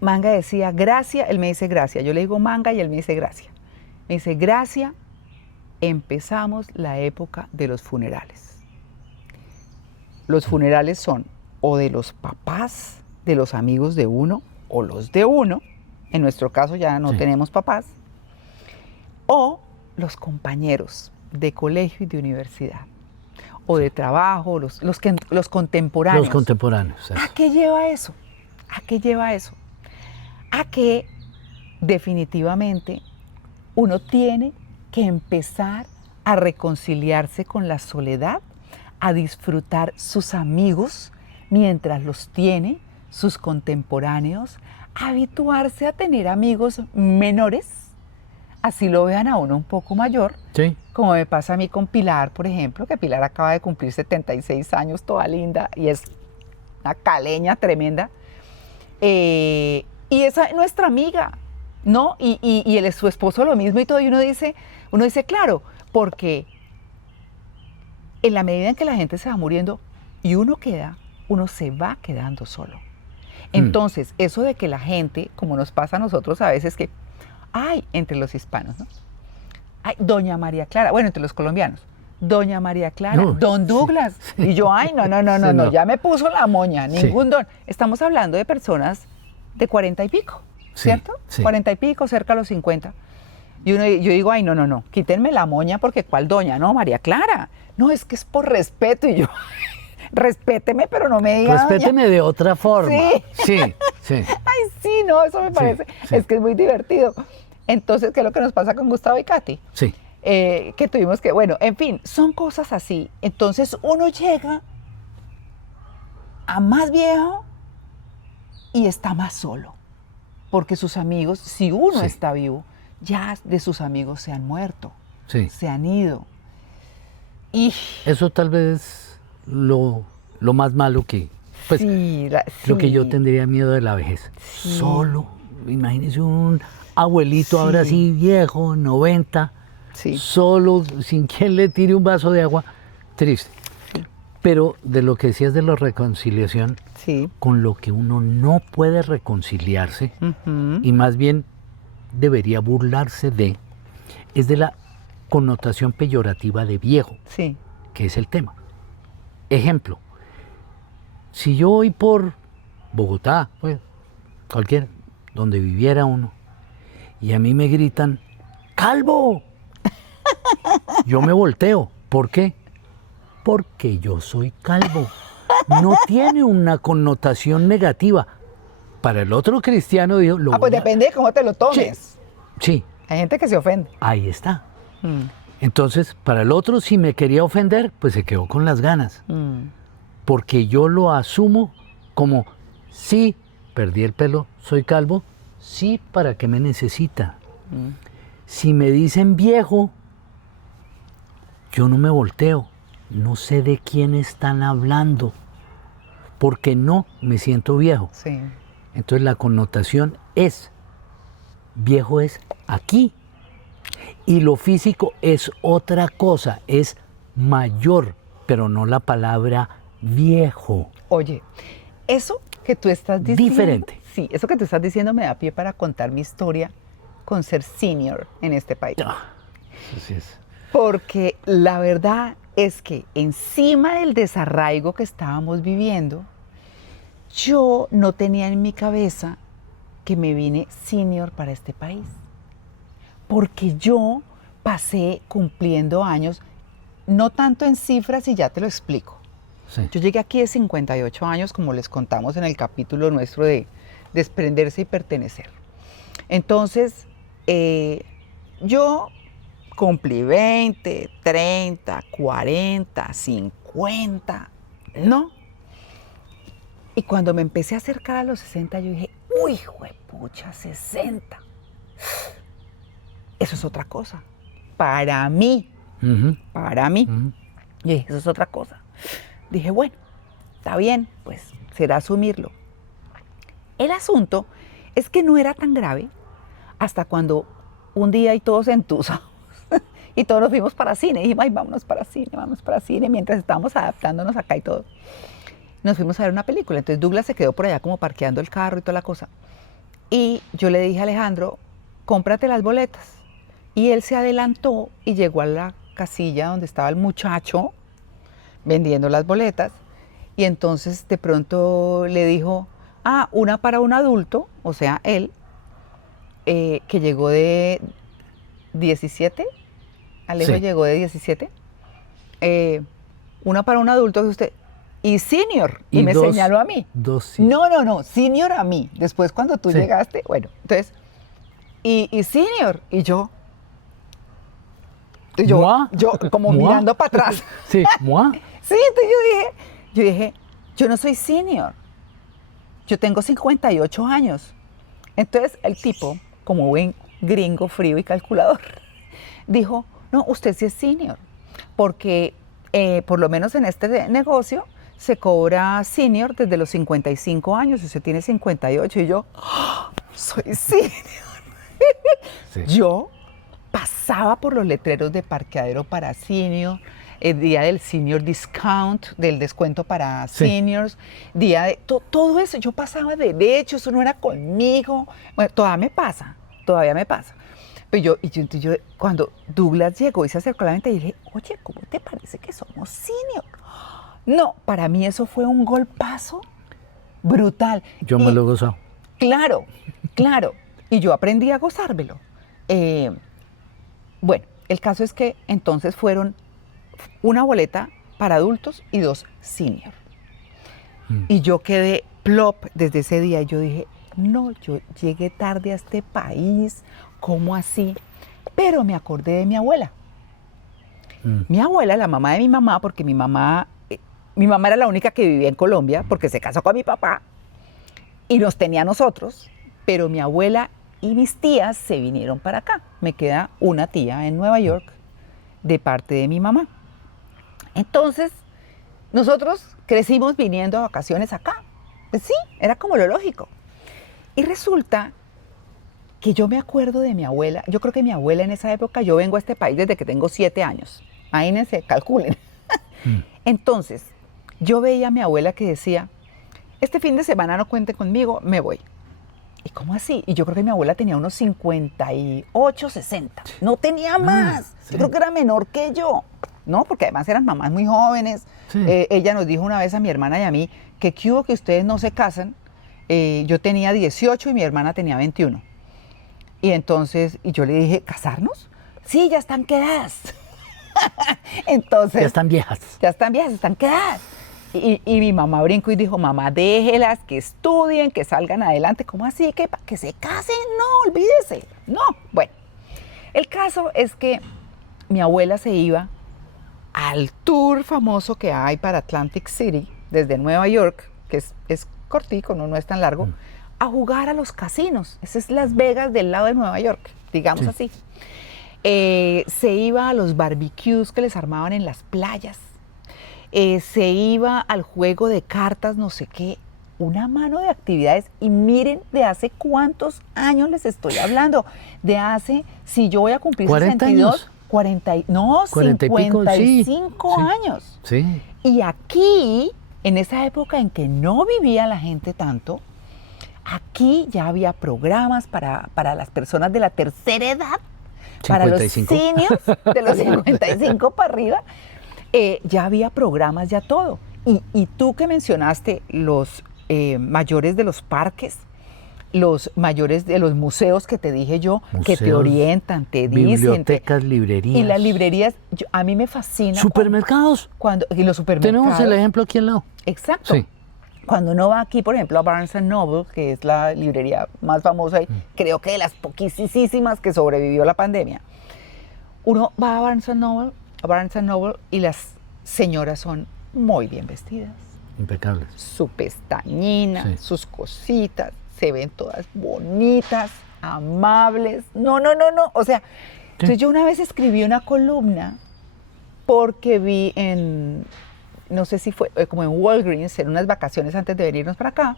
Manga decía, Gracia, él me dice Gracia, yo le digo Manga y él me dice Gracia. Me dice, Gracia, empezamos la época de los funerales. Los funerales son o de los papás de los amigos de uno o los de uno, en nuestro caso ya no tenemos papás, o los compañeros de colegio y de universidad, o de trabajo, los contemporáneos. Los contemporáneos. ¿A qué lleva eso? ¿A qué lleva eso? A que definitivamente uno tiene que empezar a reconciliarse con la soledad, a disfrutar sus amigos mientras los tiene, sus contemporáneos, a habituarse a tener amigos menores, así lo vean a uno un poco mayor, Sí. como me pasa a mí con Pilar, por ejemplo, que Pilar acaba de cumplir 76 años, toda linda, y es una caleña tremenda, y esa es nuestra amiga, ¿no? Y él es su esposo lo mismo y todo, y uno dice, claro, porque en la medida en que la gente se va muriendo y uno se va quedando solo. Entonces, eso de que la gente, como nos pasa a nosotros a veces, que hay entre los hispanos, ¿no? Ay, doña María Clara, bueno, entre los colombianos, doña María Clara, No, don Douglas, y yo, ay, no, ya me puso la moña, ningún don. Estamos hablando de personas de 40 y pico, ¿cierto? Sí. 40 y pico, cerca a los 50. Y yo digo, ay, no, quítenme la moña porque ¿cuál doña? No, María Clara. No, es que es por respeto. Y yo, respéteme, pero no me diga Respéteme doña. de otra forma. Sí. Sí. Ay, sí, no, eso me parece, sí. es que es muy divertido. Entonces, ¿qué es lo que nos pasa con Gustavo y Katy? Sí. Que tuvimos que, bueno, en fin, son cosas así. Entonces uno llega a más viejo y está más solo. Porque sus amigos, si uno está vivo, ya de sus amigos se han muerto, se han ido. Y eso tal vez lo más malo que, pues, lo que yo tendría miedo de la vejez. Solo, imagínese un abuelito ahora sí viejo, 90, solo, sin quien le tire un vaso de agua, triste. Pero de lo que decías de la reconciliación, con lo que uno no puede reconciliarse, y más bien debería burlarse de, es de la connotación peyorativa de viejo, que es el tema. Ejemplo, si yo voy por Bogotá, pues, cualquiera, donde viviera uno, y a mí me gritan, ¡calvo! Yo me volteo. ¿Por qué? Porque yo soy calvo. No tiene una connotación negativa. Para el otro cristiano, Dios lo pues depende de cómo te lo tomes. Sí. Hay gente que se ofende. Ahí está. Entonces, para el otro, si me quería ofender, pues se quedó con las ganas. Porque yo lo asumo como, sí, perdí el pelo, soy calvo, sí, ¿para qué me necesita? Si me dicen viejo, yo no me volteo, no sé de quién están hablando, porque no me siento viejo. Entonces la connotación es, viejo es aquí, y lo físico es otra cosa, es mayor, pero no la palabra viejo. Oye, eso que tú estás diciendo... Diferente. Sí, eso que tú estás diciendo me da pie para contar mi historia con ser senior en este país. Así es. Porque la verdad es que encima del desarraigo que estábamos viviendo, yo no tenía en mi cabeza que me vine senior para este país. Porque yo pasé cumpliendo años, no tanto en cifras, y ya te lo explico. Yo llegué aquí de 58 años, como les contamos en el capítulo nuestro de desprenderse y pertenecer. Entonces, yo cumplí 20, 30, 40, 50, ¿no? Y cuando me empecé a acercar a los 60, yo dije, uy, juepucha, 60. Eso es otra cosa. Para mí, para mí. Y dije, eso es otra cosa. Dije, bueno, está bien, pues será asumirlo. El asunto es que no era tan grave hasta cuando un día y todos entusados y todos nos fuimos para cine. Dijimos, ay, vámonos para cine, mientras estábamos adaptándonos acá y todo. Nos fuimos a ver una película. Entonces Douglas se quedó por allá como parqueando el carro y toda la cosa. Y yo le dije a Alejandro, cómprate las boletas. Y él se adelantó y llegó a la casilla donde estaba el muchacho vendiendo las boletas. Y entonces de pronto le dijo, una para un adulto, o sea, él, que llegó de 17, Alejo Sí. llegó de 17, una para un adulto que usted, y senior, y me señaló a mí. No, senior a mí, después cuando tú llegaste, bueno, entonces, y senior, y yo como mirando para atrás. Sí, moi. Sí, entonces yo dije, yo no soy senior, yo tengo 58 años. Entonces el tipo, como buen gringo frío y calculador, dijo, no, usted sí es senior, porque por lo menos en este negocio se cobra senior desde los 55 años, usted tiene 58, y yo, soy senior. Sí. Yo pasaba por los letreros de parqueadero para senior, el día del senior discount, del descuento para seniors, día de todo eso, yo pasaba derecho, eso no era conmigo. Bueno, todavía me pasa. Pero yo cuando Douglas llegó y se acercó a la venta, dije, oye, ¿cómo te parece que somos senior? No, para mí eso fue un golpazo brutal. Yo me lo he gozado. Claro. Y yo aprendí a gozármelo. Bueno, el caso es que entonces fueron una boleta para adultos y 2 senior. Y yo quedé plop desde ese día. Yo dije, no, yo llegué tarde a este país, ¿cómo así? Pero me acordé de mi abuela. Mi abuela, la mamá de mi mamá, porque mi mamá era la única que vivía en Colombia, porque se casó con mi papá y nos tenía a nosotros, pero mi abuela y mis tías se vinieron para acá. Me queda una tía en Nueva York de parte de mi mamá. Entonces, nosotros crecimos viniendo a vacaciones acá. Pues sí, era como lo lógico. Y resulta que yo me acuerdo de mi abuela. Yo creo que mi abuela en esa época, yo vengo a este país desde que tengo 7 años. Imagínense, calculen. Entonces, yo veía a mi abuela que decía, este fin de semana no cuente conmigo, me voy. ¿Y cómo así? Y yo creo que mi abuela tenía unos 58, 60. No tenía más. Sí. Yo creo que era menor que yo, ¿no? Porque además eran mamás muy jóvenes. Sí. Ella nos dijo una vez a mi hermana y a mí que qué hubo que ustedes no se casan. Yo tenía 18 y mi hermana tenía 21. Y entonces, y yo le dije, ¿casarnos? Sí, ya están quedadas. Entonces, ya están viejas, están quedadas. Y mi mamá brincó y dijo, mamá, déjelas, que estudien, que salgan adelante. ¿Cómo así? ¿Que se casen? No, olvídese. No, bueno. El caso es que mi abuela se iba al tour famoso que hay para Atlantic City, desde Nueva York, que es cortico, no es tan largo, a jugar a los casinos. Ese es Las Vegas del lado de Nueva York, digamos así. Se iba a los barbecues que les armaban en las playas. Se iba al juego de cartas, no sé qué, una mano de actividades. Y miren de hace cuántos años les estoy hablando. De hace, si yo voy a cumplir 62, 55 años. Sí. Y aquí, en esa época en que no vivía la gente tanto, aquí ya había programas para las personas de la tercera edad, 55. Para los seniors, de los 55 para arriba. Ya había programas, ya todo. Y tú que mencionaste los mayores de los parques, los mayores de los museos que te dije yo, que te orientan, te dicen. Bibliotecas, librerías. Y las librerías, a mí me fascina. ¿Supermercados? Y los supermercados. Tenemos el ejemplo aquí al lado. Exacto. Sí. Cuando uno va aquí, por ejemplo, a Barnes Noble, que es la librería más famosa, y creo que de las poquísimas que sobrevivió la pandemia, uno va a Barnes Noble y las señoras son muy bien vestidas. Impecables. Su pestañina, Sí. sus cositas, se ven todas bonitas, amables. No. O sea, entonces yo una vez escribí una columna porque vi en, no sé si fue como en Walgreens, en unas vacaciones antes de venirnos para acá,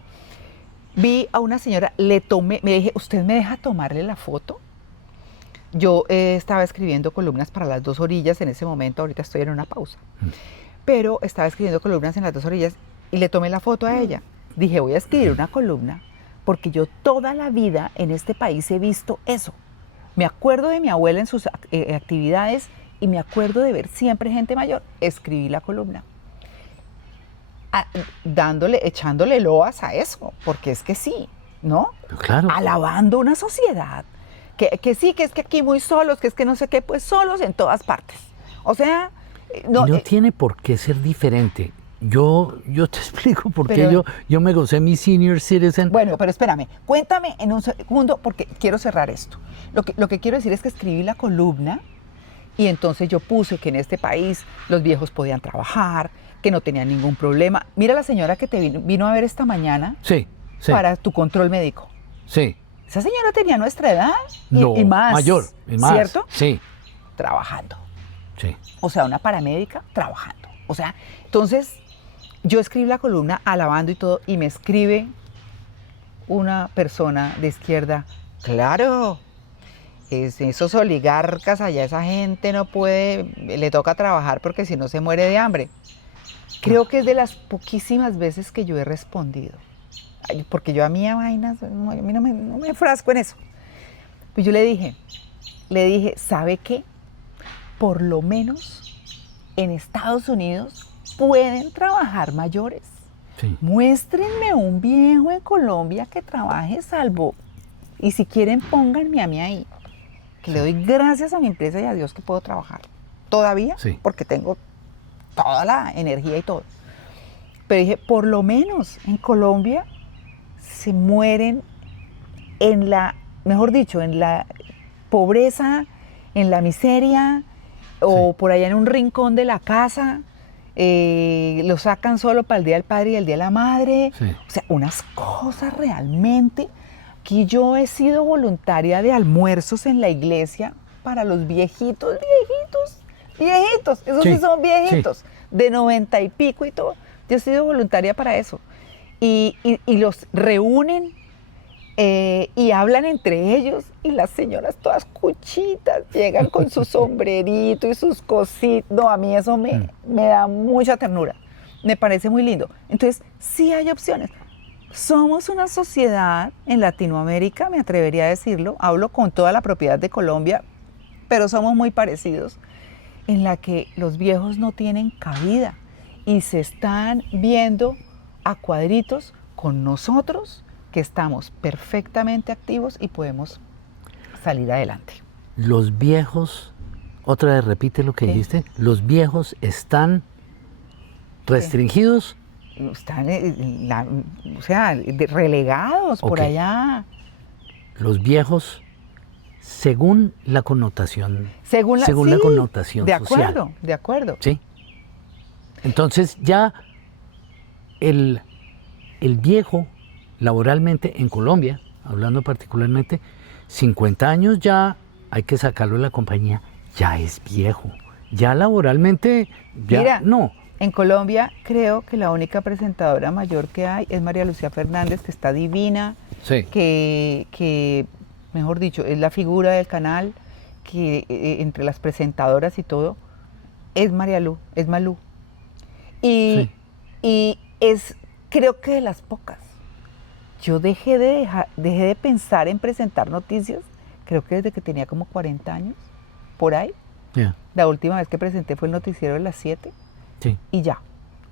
vi a una señora, me dije, ¿usted me deja tomarle la foto? Yo estaba escribiendo columnas para Las Dos Orillas en ese momento, ahorita estoy en una pausa, pero estaba escribiendo columnas en Las Dos Orillas y le tomé la foto a ella. Dije, voy a escribir una columna porque yo toda la vida en este país he visto eso. Me acuerdo de mi abuela en sus actividades y me acuerdo de ver siempre gente mayor. Escribí la columna. Echándole loas a eso, porque es que sí, ¿no? Pero claro. Alabando una sociedad, que sí, que es que aquí muy solos, que es que no sé qué, pues solos en todas partes. O sea, no tiene por qué ser diferente. Yo te explico por qué yo me gocé mi senior citizen. Bueno, pero espérame, cuéntame en un segundo porque quiero cerrar esto. Lo que quiero decir es que escribí la columna y entonces yo puse que en este país los viejos podían trabajar, que no tenían ningún problema. Mira la señora que te vino a ver esta mañana para tu control médico. Sí. Esa señora tenía nuestra edad y más. Mayor, y más. ¿Cierto? Sí. Trabajando. Sí. O sea, una paramédica trabajando. O sea, entonces yo escribí la columna alabando y todo y me escribe una persona de izquierda, claro, esos oligarcas allá, esa gente no puede, le toca trabajar porque si no se muere de hambre. Creo que es de las poquísimas veces que yo he respondido, porque yo a mí a vainas, a mí no me frasco en eso. Pues yo le dije, ¿sabe qué? Por lo menos en Estados Unidos pueden trabajar mayores. Sí. Muéstrenme un viejo en Colombia que trabaje salvo. Y si quieren, pónganme a mí ahí. Que le doy gracias a mi empresa y a Dios que puedo trabajar. Todavía, porque tengo toda la energía y todo. Pero dije, por lo menos en Colombia se mueren en la, mejor dicho, en la pobreza, en la miseria, o por allá en un rincón de la casa. Lo sacan solo para el Día del Padre y el Día de la Madre. Sí. O sea, unas cosas realmente. Aquí yo he sido voluntaria de almuerzos en la iglesia para los viejitos. Esos sí son viejitos, de 90 y pico y todo. Yo he sido voluntaria para eso. Y los reúnen y hablan entre ellos y las señoras todas cuchitas llegan con su sombrerito y sus cositas. No, a mí eso me da mucha ternura. Me parece muy lindo. Entonces, sí hay opciones. Somos una sociedad en Latinoamérica, me atrevería a decirlo, hablo con toda la propiedad de Colombia, pero somos muy parecidos, en la que los viejos no tienen cabida y se están viendo a cuadritos con nosotros, que estamos perfectamente activos y podemos salir adelante. Los viejos, otra vez repite lo que dijiste, los viejos están restringidos. Están, relegados por allá. Los viejos, según la connotación, según la connotación social. De acuerdo. Sí. Entonces ya el viejo, laboralmente en Colombia, hablando particularmente, 50 años ya hay que sacarlo de la compañía, ya es viejo. Ya laboralmente, ya Mira, no. En Colombia creo que la única presentadora mayor que hay es María Lucía Fernández, que está divina, que mejor dicho, es la figura del canal, que entre las presentadoras y todo, es Malú. Y es, creo que de las pocas. Yo dejé de pensar en presentar noticias, creo que desde que tenía como 40 años, por ahí. La última vez que presenté fue el noticiero de las 7. Sí. Y ya,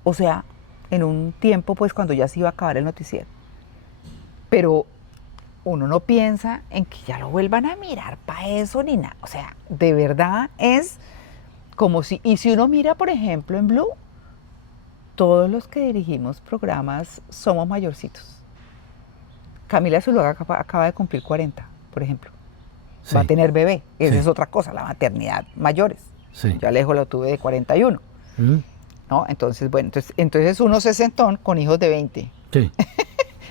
o sea, en un tiempo pues cuando ya se iba a acabar el noticiero. Pero uno no piensa en que ya lo vuelvan a mirar para eso ni nada. O sea, de verdad es como si, y si uno mira por ejemplo en Blue, todos los que dirigimos programas somos mayorcitos. Camila Zuluaga acaba de cumplir 40, por ejemplo. Sí. Va a tener bebé. Esa Sí. es otra cosa, la maternidad mayores. Sí. Yo a Alejo lo tuve de 41. Mm, ¿No? Entonces, bueno, entonces uno sesentón con hijos de 20. sí.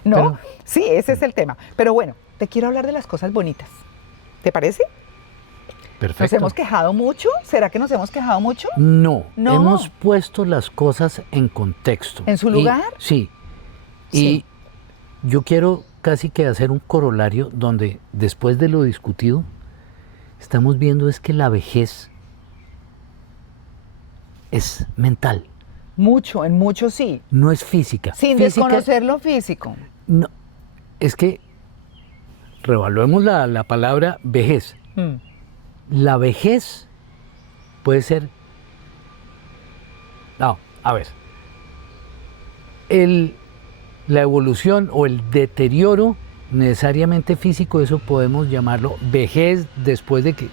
¿No? Pero- Sí, ese es el tema. Pero bueno, te quiero hablar de las cosas bonitas. ¿Te parece? Perfecto. ¿Nos hemos quejado mucho? ¿Será que nos hemos quejado mucho? No, No. hemos puesto las cosas en contexto. ¿En su Y- lugar? Sí. Sí. Y yo quiero casi que hacer un corolario donde después de lo discutido, estamos viendo es que la vejez es mental, Mucho, en mucho sí. no es física. Sin Física- desconocer lo físico. No, es que revaluemos la palabra vejez. Mm. La vejez puede ser... No, a ver. La evolución o el deterioro necesariamente físico, eso podemos llamarlo vejez después de que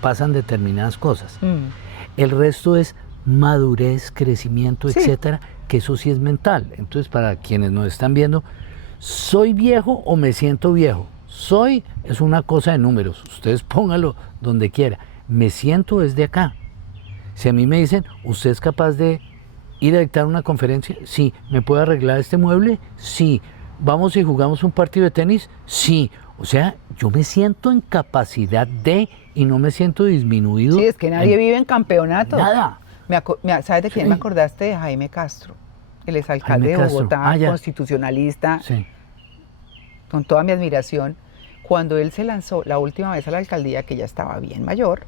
pasan determinadas cosas. Mm. El resto es madurez, crecimiento, Sí. etcétera, que eso sí es mental. Entonces, para quienes nos están viendo, ¿soy viejo o me siento viejo? Soy es una cosa de números, ustedes pónganlo donde quiera. Me siento es de acá. Si a mí me dicen, ¿usted es capaz de ir a dictar una conferencia? Sí. ¿Me puede arreglar este mueble? Sí. ¿Vamos y jugamos un partido de tenis? Sí. O sea, yo me siento en capacidad de y no me siento disminuido. Sí, es que nadie en vive en campeonato. nada. ¿Sabes de quién Sí. me acordaste? De Jaime Castro, el exalcalde Jaime de Castro. Bogotá, Ah, ya. constitucionalista, Sí. con toda mi admiración. Cuando él se lanzó la última vez a la alcaldía, que ya estaba bien mayor,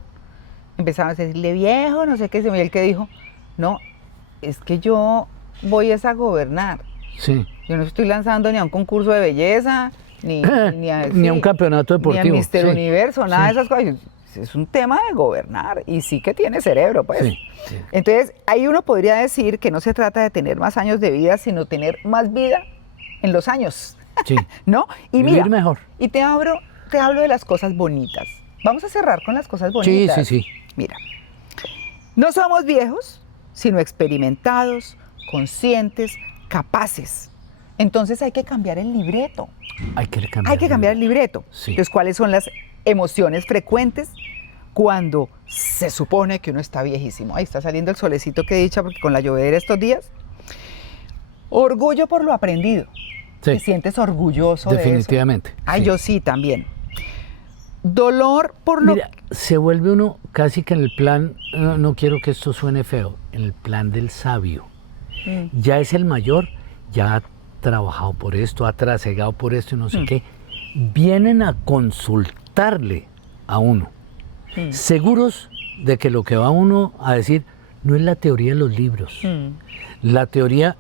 empezaban a decirle viejo, no sé qué, y él que dijo, no, es que yo voy es a gobernar. Sí. Yo no estoy lanzando ni a un concurso de belleza, ni a, Ni a un campeonato deportivo. Ni a Mister Sí. Universo, nada Sí. de esas cosas. Es un tema de gobernar y sí que tiene cerebro, pues. Sí, sí. Entonces, ahí uno podría decir que no se trata de tener más años de vida, sino tener más vida en los años, Sí. ¿no? Y Vivir mira, mejor. y te hablo de las cosas bonitas. Vamos a cerrar con las cosas Sí, bonitas. sí, sí. Mira, no somos viejos, sino experimentados, conscientes, capaces. Entonces hay que cambiar el libreto. Hay que cambiar. Hay que cambiar el libreto. Sí. Entonces, ¿cuáles son las emociones frecuentes cuando se supone que uno está viejísimo? Ahí está saliendo el solecito que he dicho, porque con la llovedera estos días. Orgullo por lo aprendido. Sí. ¿Te sientes orgulloso de eso? Definitivamente. Ay, sí. yo sí también. Dolor por lo... Mira, se vuelve uno casi que en el plan, no quiero que esto suene feo, en el plan del sabio. Mm. Ya es el mayor, ya ha trabajado por esto, ha trasegado por esto y no sé qué. Vienen a consultarle a uno, seguros de que lo que va uno a decir no es la teoría de los libros. La teoría,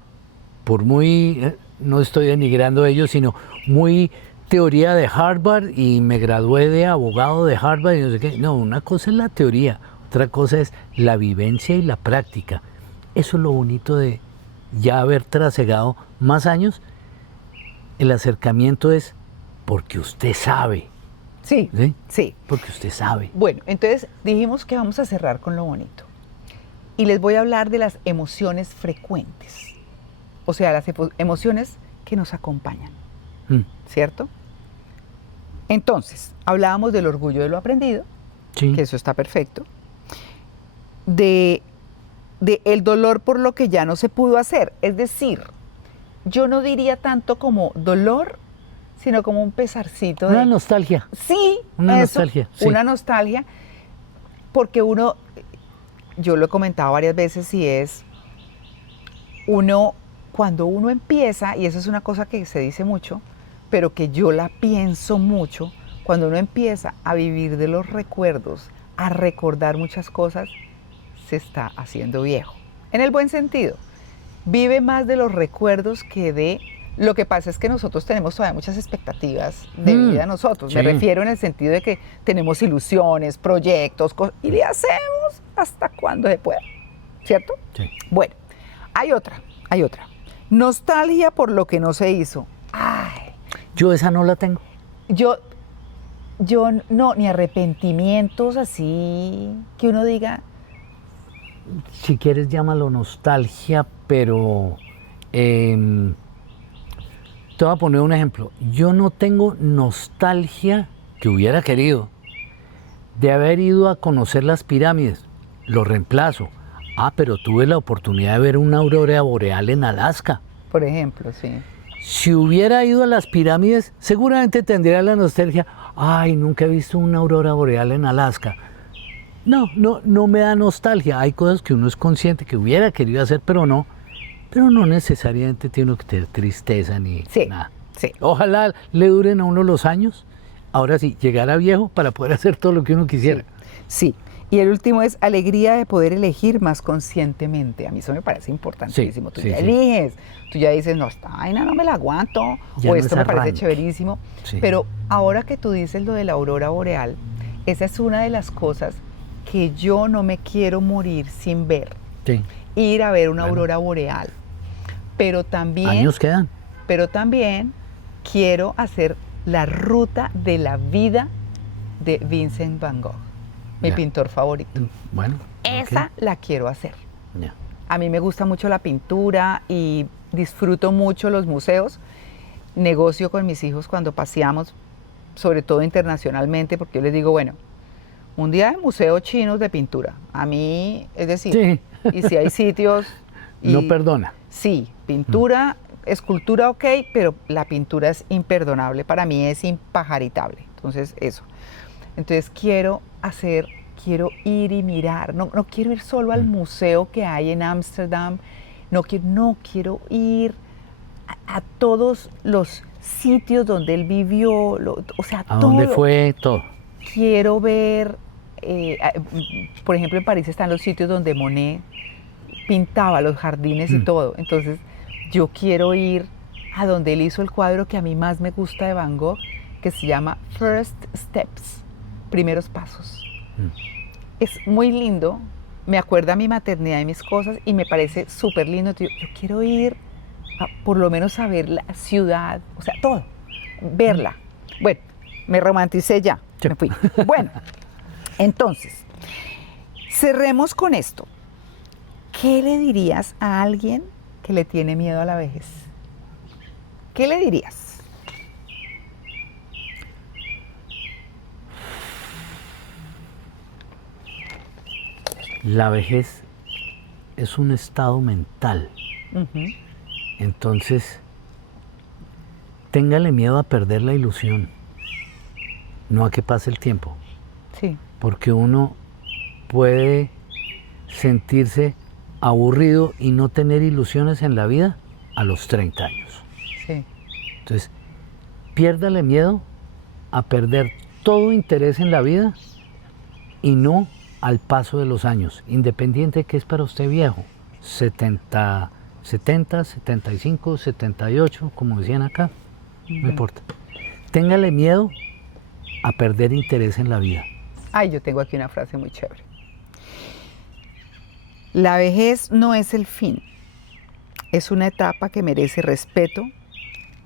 por muy, no estoy denigrando a ellos, sino muy teoría de Harvard y me gradué de abogado de Harvard y no sé qué. No, una cosa es la teoría, otra cosa es la vivencia y la práctica. Eso es lo bonito de ya haber trasegado más años. El acercamiento es porque usted sabe, Sí, ¿sí? sí. Porque usted sabe. Bueno, entonces dijimos que vamos a cerrar con lo bonito. Y les voy a hablar de las emociones frecuentes. O sea, las emociones que nos acompañan, Mm, ¿cierto? Entonces, hablábamos del orgullo de lo aprendido, sí. que eso está perfecto. De el dolor por lo que ya no se pudo hacer. Es decir, yo no diría tanto como dolor, sino como un pesarcito Una de... nostalgia. Sí, Una eso, nostalgia, sí. una nostalgia, porque uno, yo lo he comentado varias veces y es, cuando uno empieza, y eso es una cosa que se dice mucho, pero que yo la pienso mucho, cuando uno empieza a vivir de los recuerdos, a recordar muchas cosas, se está haciendo viejo. En el buen sentido, vive más de los recuerdos que de... Lo que pasa es que nosotros tenemos todavía muchas expectativas de vida nosotros. Me sí. refiero en el sentido de que tenemos ilusiones, proyectos, y le hacemos hasta cuando se pueda, ¿cierto? Sí. Bueno, hay otra. Nostalgia por lo que no se hizo. Ay, Yo esa no la tengo. yo no, ni arrepentimientos así, que uno diga, Si quieres llámalo nostalgia, pero te voy a poner un ejemplo. Yo no tengo nostalgia, que hubiera querido, de haber ido a conocer las pirámides. Lo reemplazo. Pero tuve la oportunidad de ver una aurora boreal en Alaska. Por ejemplo, sí. Si hubiera ido a las pirámides, seguramente tendría la nostalgia. Ay, nunca he visto una aurora boreal en Alaska. No me da nostalgia. Hay cosas que uno es consciente que hubiera querido hacer, pero no necesariamente tiene que tener tristeza ni nada. Sí. Ojalá le duren a uno los años. Ahora sí, llegar a viejo para poder hacer todo lo que uno quisiera. Sí. Y el último es alegría de poder elegir más conscientemente. A mí eso me parece importantísimo. Tú ya eliges, tú ya dices, no, esta vaina no me la aguanto, o esto me parece chéverísimo. Sí. Pero ahora que tú dices lo de la aurora boreal, esa es una de las cosas que yo no me quiero morir sin ver. Sí. Ir a ver una aurora boreal. Pero también... Años quedan. Pero también quiero hacer la ruta de la vida de Vincent Van Gogh. Mi pintor favorito. Bueno. Esa la quiero hacer. A mí me gusta mucho la pintura y disfruto mucho los museos. Negocio con mis hijos cuando paseamos, sobre todo internacionalmente, porque yo les digo, bueno, un día de museos chinos de pintura. A mí, es decir, y si hay sitios... no perdona. Sí, pintura, escultura ok, pero la pintura es imperdonable. Para mí es impajaritable. Entonces, eso. Entonces quiero ir y mirar, no quiero ir solo al museo que hay en Ámsterdam, no quiero ir a todos los sitios donde él vivió, o sea, ¿a dónde fue todo? Quiero ver, por ejemplo, en París están los sitios donde Monet pintaba los jardines y todo, entonces yo quiero ir a donde él hizo el cuadro que a mí más me gusta de Van Gogh, que se llama First Steps. Primeros pasos. Es muy lindo, me acuerda a mi maternidad y mis cosas y me parece súper lindo. Yo quiero ir por lo menos a ver la ciudad, o sea, todo, verla. Bueno, me romanticé ya, me fui. Bueno, entonces, cerremos con esto. ¿Qué le dirías a alguien que le tiene miedo a la vejez? ¿Qué le dirías? La vejez es un estado mental. Entonces, téngale miedo a perder la ilusión, no a que pase el tiempo. Sí. Porque uno puede sentirse aburrido y no tener ilusiones en la vida a los 30 años. Sí. Entonces, piérdale miedo a perder todo interés en la vida y no al paso de los años, independiente de que es para usted viejo, 70, 75, 78, como decían acá, no importa. Téngale miedo a perder interés en la vida. Ay, yo tengo aquí una frase muy chévere. La vejez no es el fin, es una etapa que merece respeto,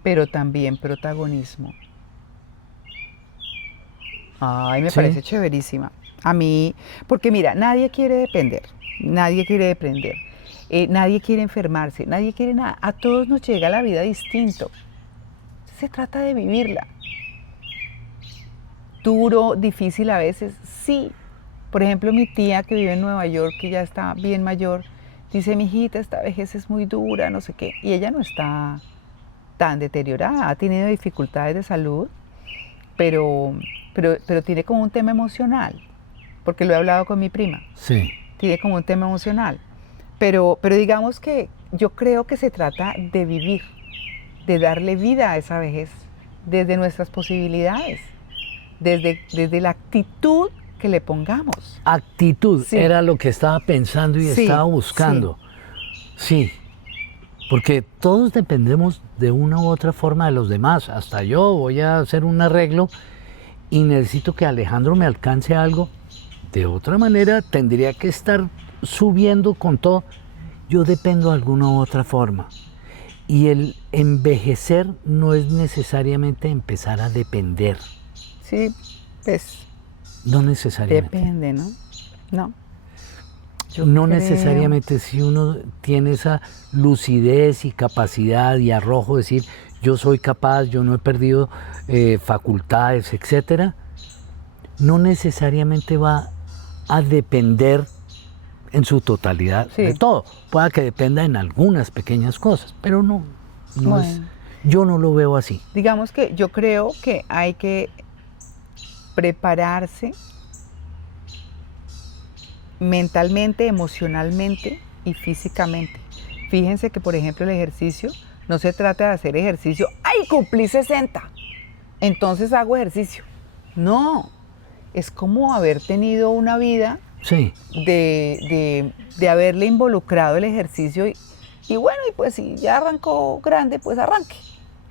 pero también protagonismo. Ay, me parece chéverísima. A mí, porque mira, nadie quiere depender, nadie quiere enfermarse, nadie quiere nada. A todos nos llega la vida distinto. Se trata de vivirla. Duro, difícil a veces, sí. Por ejemplo, mi tía que vive en Nueva York, que ya está bien mayor, dice, mijita, esta vejez es muy dura, no sé qué. Y ella no está tan deteriorada, ha tenido dificultades de salud, pero tiene como un tema emocional. Porque lo he hablado con mi prima. Sí. Tiene como un tema emocional. Pero digamos que yo creo que se trata de vivir, de darle vida a esa vejez, desde nuestras posibilidades, desde la actitud que le pongamos. Actitud, era lo que estaba pensando y estaba buscando. Sí, porque todos dependemos de una u otra forma de los demás. Hasta yo voy a hacer un arreglo y necesito que Alejandro me alcance algo. De otra manera, tendría que estar subiendo con todo. Yo dependo de alguna u otra forma. Y el envejecer no es necesariamente empezar a depender. Sí, pues. No necesariamente. Depende, ¿no? No. No creo. necesariamente si uno tiene esa lucidez y capacidad y arrojo de decir yo soy capaz, yo no he perdido facultades, etcétera, no necesariamente va a depender en su totalidad Sí. de todo. Pueda que dependa en algunas pequeñas cosas, pero no Bueno. es, yo no lo veo así. Digamos que yo creo que hay que prepararse mentalmente, emocionalmente y físicamente. Fíjense que, por ejemplo, el ejercicio no se trata de hacer ejercicio, ¡ay, cumplí 60! Entonces hago ejercicio. No, es como haber tenido una vida Sí, de haberle involucrado el ejercicio y bueno, y pues si ya arrancó grande, pues arranque.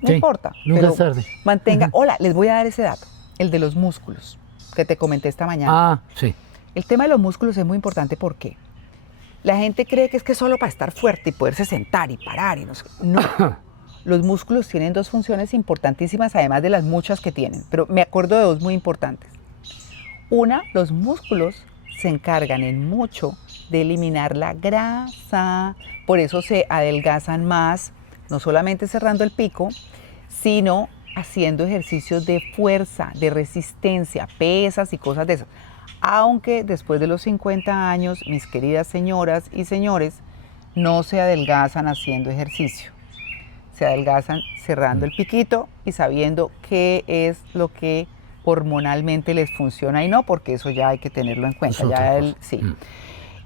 No sí, importa. nunca Pero es tarde. mantenga. Hola, les voy a dar ese dato, el de los músculos, que te comenté esta mañana. Ah, sí. El tema de los músculos es muy importante porque la gente cree que es que solo para estar fuerte y poderse sentar y parar y no sé. No. Los músculos tienen dos funciones importantísimas, además de las muchas que tienen, pero me acuerdo de dos muy importantes. Una, los músculos se encargan en mucho de eliminar la grasa, por eso se adelgazan más, no solamente cerrando el pico, sino haciendo ejercicios de fuerza, de resistencia, pesas y cosas de esas. Aunque después de los 50 años, mis queridas señoras y señores, no se adelgazan haciendo ejercicio. Se adelgazan cerrando el piquito y sabiendo qué es lo que hormonalmente les funciona y no, porque eso ya hay que tenerlo en cuenta. Es otra Ya cosa. sí.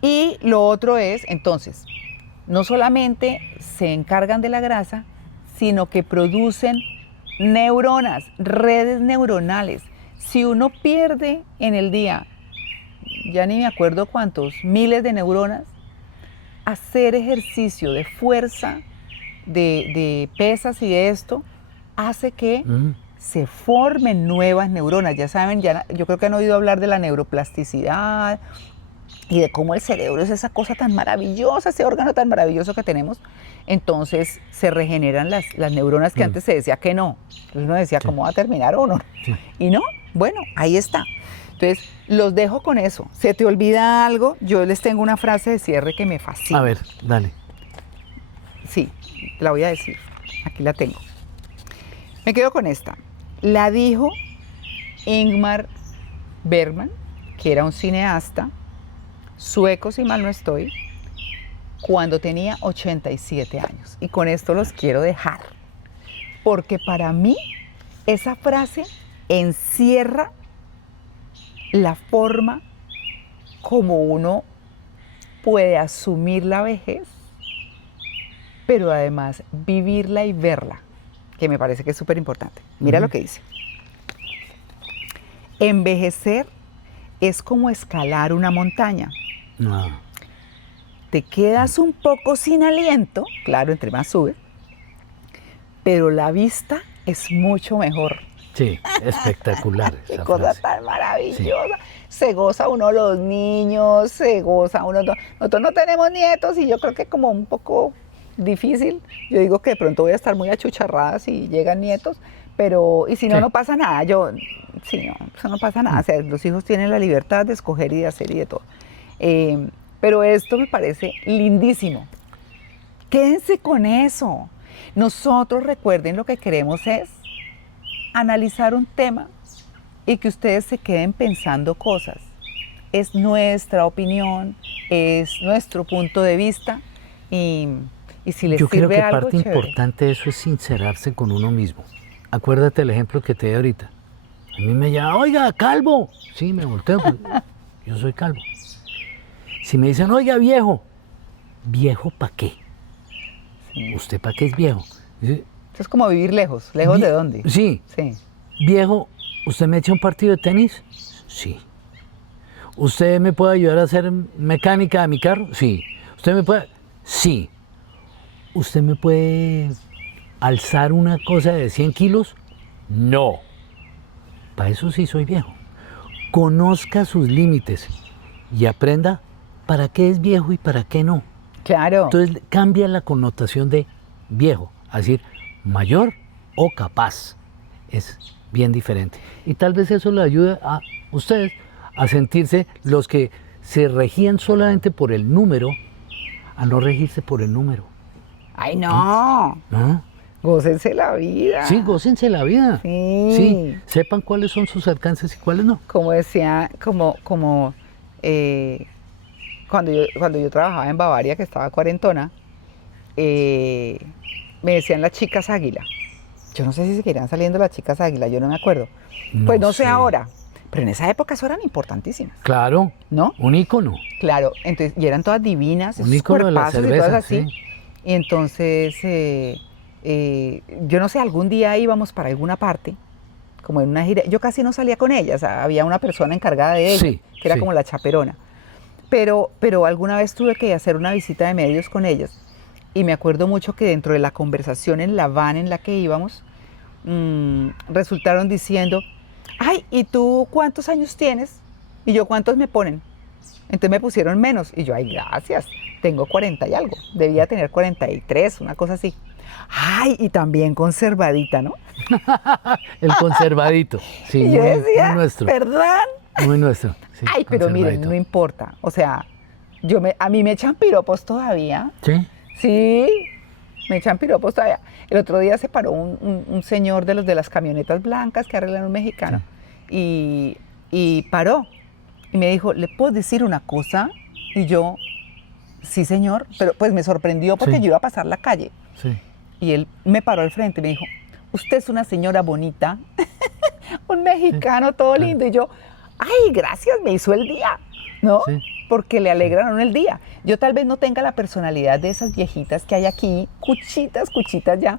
Y lo otro es, entonces, no solamente se encargan de la grasa, sino que producen neuronas, redes neuronales. Si uno pierde en el día, ya ni me acuerdo cuántos, miles de neuronas, hacer ejercicio de fuerza, de pesas y de esto, hace que se formen nuevas neuronas. Ya saben, yo creo que han oído hablar de la neuroplasticidad y de cómo el cerebro es esa cosa tan maravillosa, ese órgano tan maravilloso que tenemos. Entonces se regeneran las neuronas que antes se decía que no. Entonces uno decía, ¿cómo va a terminar uno? Sí. Y no, bueno, ahí está. Entonces, los dejo con eso. ¿Se te olvida algo? Yo les tengo una frase de cierre que me fascina. A ver, dale. Sí, la voy a decir. Aquí la tengo. Me quedo con esta. La dijo Ingmar Bergman, que era un cineasta sueco, si mal no estoy, cuando tenía 87 años. Y con esto los quiero dejar. Porque para mí, esa frase encierra la forma como uno puede asumir la vejez, pero además vivirla y verla, que me parece que es súper importante. Mira lo que dice. Envejecer es como escalar una montaña. No. Te quedas un poco sin aliento, claro, entre más subes, pero la vista es mucho mejor. Sí, espectacular. Qué esa cosa frase. tan maravillosa. Se goza uno los niños, se goza uno. Nosotros no tenemos nietos y yo creo que como un poco difícil. Yo digo que de pronto voy a estar muy achucharrada si llegan nietos, pero y si no, Sí. no pasa nada. Sí, no, eso no pasa nada. O sea, los hijos tienen la libertad de escoger y de hacer y de todo. Pero esto me parece lindísimo. Quédense con eso. Nosotros, recuerden, lo que queremos es analizar un tema y que ustedes se queden pensando cosas. Es nuestra opinión, es nuestro punto de vista y si les Yo creo sirve que algo, parte chévere. importante de eso es sincerarse con uno mismo. Acuérdate el ejemplo que te di ahorita. A mí me llama, oiga, calvo. Sí, me volteo, pues, yo soy calvo. Si me dicen, oiga, viejo, ¿viejo para qué? Sí. ¿Usted para qué es viejo? Dice, Eso es como vivir lejos. ¿Lejos de dónde? Sí, Sí. viejo, ¿usted me echa un partido de tenis? Sí. ¿Usted me puede ayudar a hacer mecánica de mi carro? Sí. ¿Usted me puede? Sí. ¿Usted me puede alzar una cosa de 100 kilos? No. Para eso sí soy viejo. Conozca sus límites y aprenda para qué es viejo y para qué no. Claro. Entonces cambia la connotación de viejo, a decir mayor o capaz. Es bien diferente. Y tal vez eso le ayude a ustedes a sentirse los que se regían solamente por el número a no regirse por el número. ¡Ay, no! ¿No? Gócense la vida. Sí, gócense la vida. Sí. Sí, sepan cuáles son sus alcances y cuáles no. Como decía, cuando yo trabajaba en Bavaria, que estaba cuarentona, me decían las chicas águila. Yo no sé si seguirán saliendo las chicas águila, yo no me acuerdo. Pues no sé ahora, pero en esa época eso eran importantísimas. Claro, ¿no? Un ícono. Claro, entonces, y eran todas divinas, Un esos ícono de la cuerpazos y cerveza, todas así. sí. Y entonces, yo no sé, algún día íbamos para alguna parte, como en una gira. Yo casi no salía con ellas, había una persona encargada de ella, Sí, que era sí. como la chaperona. Pero alguna vez tuve que hacer una visita de medios con ellas. Y me acuerdo mucho que dentro de la conversación en la van en la que íbamos, resultaron diciendo, ay, ¿y tú cuántos años tienes? Y yo, ¿cuántos me ponen? Entonces me pusieron menos. Y yo, ay, gracias, tengo 40 y algo. Debía tener 43, una cosa así. Ay, y también conservadita, ¿no? El conservadito. Sí, Y yo decía, muy nuestro. ¿perdón? Muy nuestro. Sí, Ay, pero miren, conservadito. no importa. O sea, a mí me echan piropos todavía. ¿Sí? Sí, me echan piropos todavía. El otro día se paró un señor de los de las camionetas blancas que arreglan un mexicano y paró y me dijo, ¿le puedo decir una cosa? Y yo, sí señor, pero pues me sorprendió porque Sí. yo iba a pasar la calle. Sí. Y él me paró al frente y me dijo, usted es una señora bonita, un mexicano todo lindo. Y yo, ay, gracias, me hizo el día, ¿no? Sí. Porque le alegraron el día. Yo tal vez no tenga la personalidad de esas viejitas que hay aquí, cuchitas ya,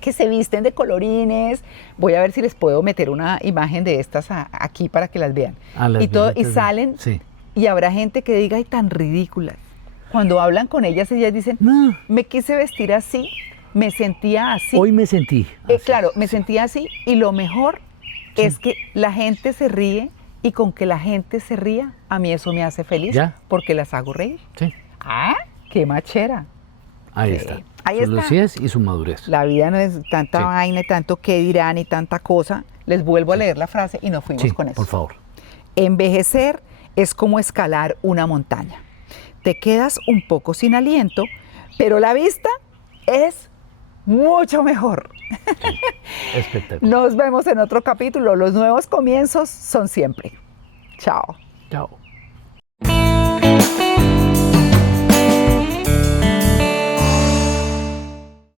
que se visten de colorines. Voy a ver si les puedo meter una imagen de estas aquí para que las vean. Las Y todo, y viejitas, salen, sí. y habrá gente que diga, ay, tan ridículas. Cuando hablan con ellas dicen, No. me quise vestir así, me sentía así. Hoy me sentí. así. Claro, me sentía así, y lo mejor es que la gente se ríe, y con que la gente se ría, a mí eso me hace feliz, ¿Ya? porque las hago reír. Sí. ¡Ah! ¡Qué machera! Ahí Sí. está. Ahí Su está. lucidez y su madurez. La vida no es tanta Sí. vaina y tanto qué dirán y tanta cosa. Les vuelvo a leer la frase y nos fuimos Sí, con eso. por favor. Envejecer es como escalar una montaña. Te quedas un poco sin aliento, pero la vista es mucho mejor. Espectacular. Nos vemos en otro capítulo. Los nuevos comienzos son siempre. Chao. Chao.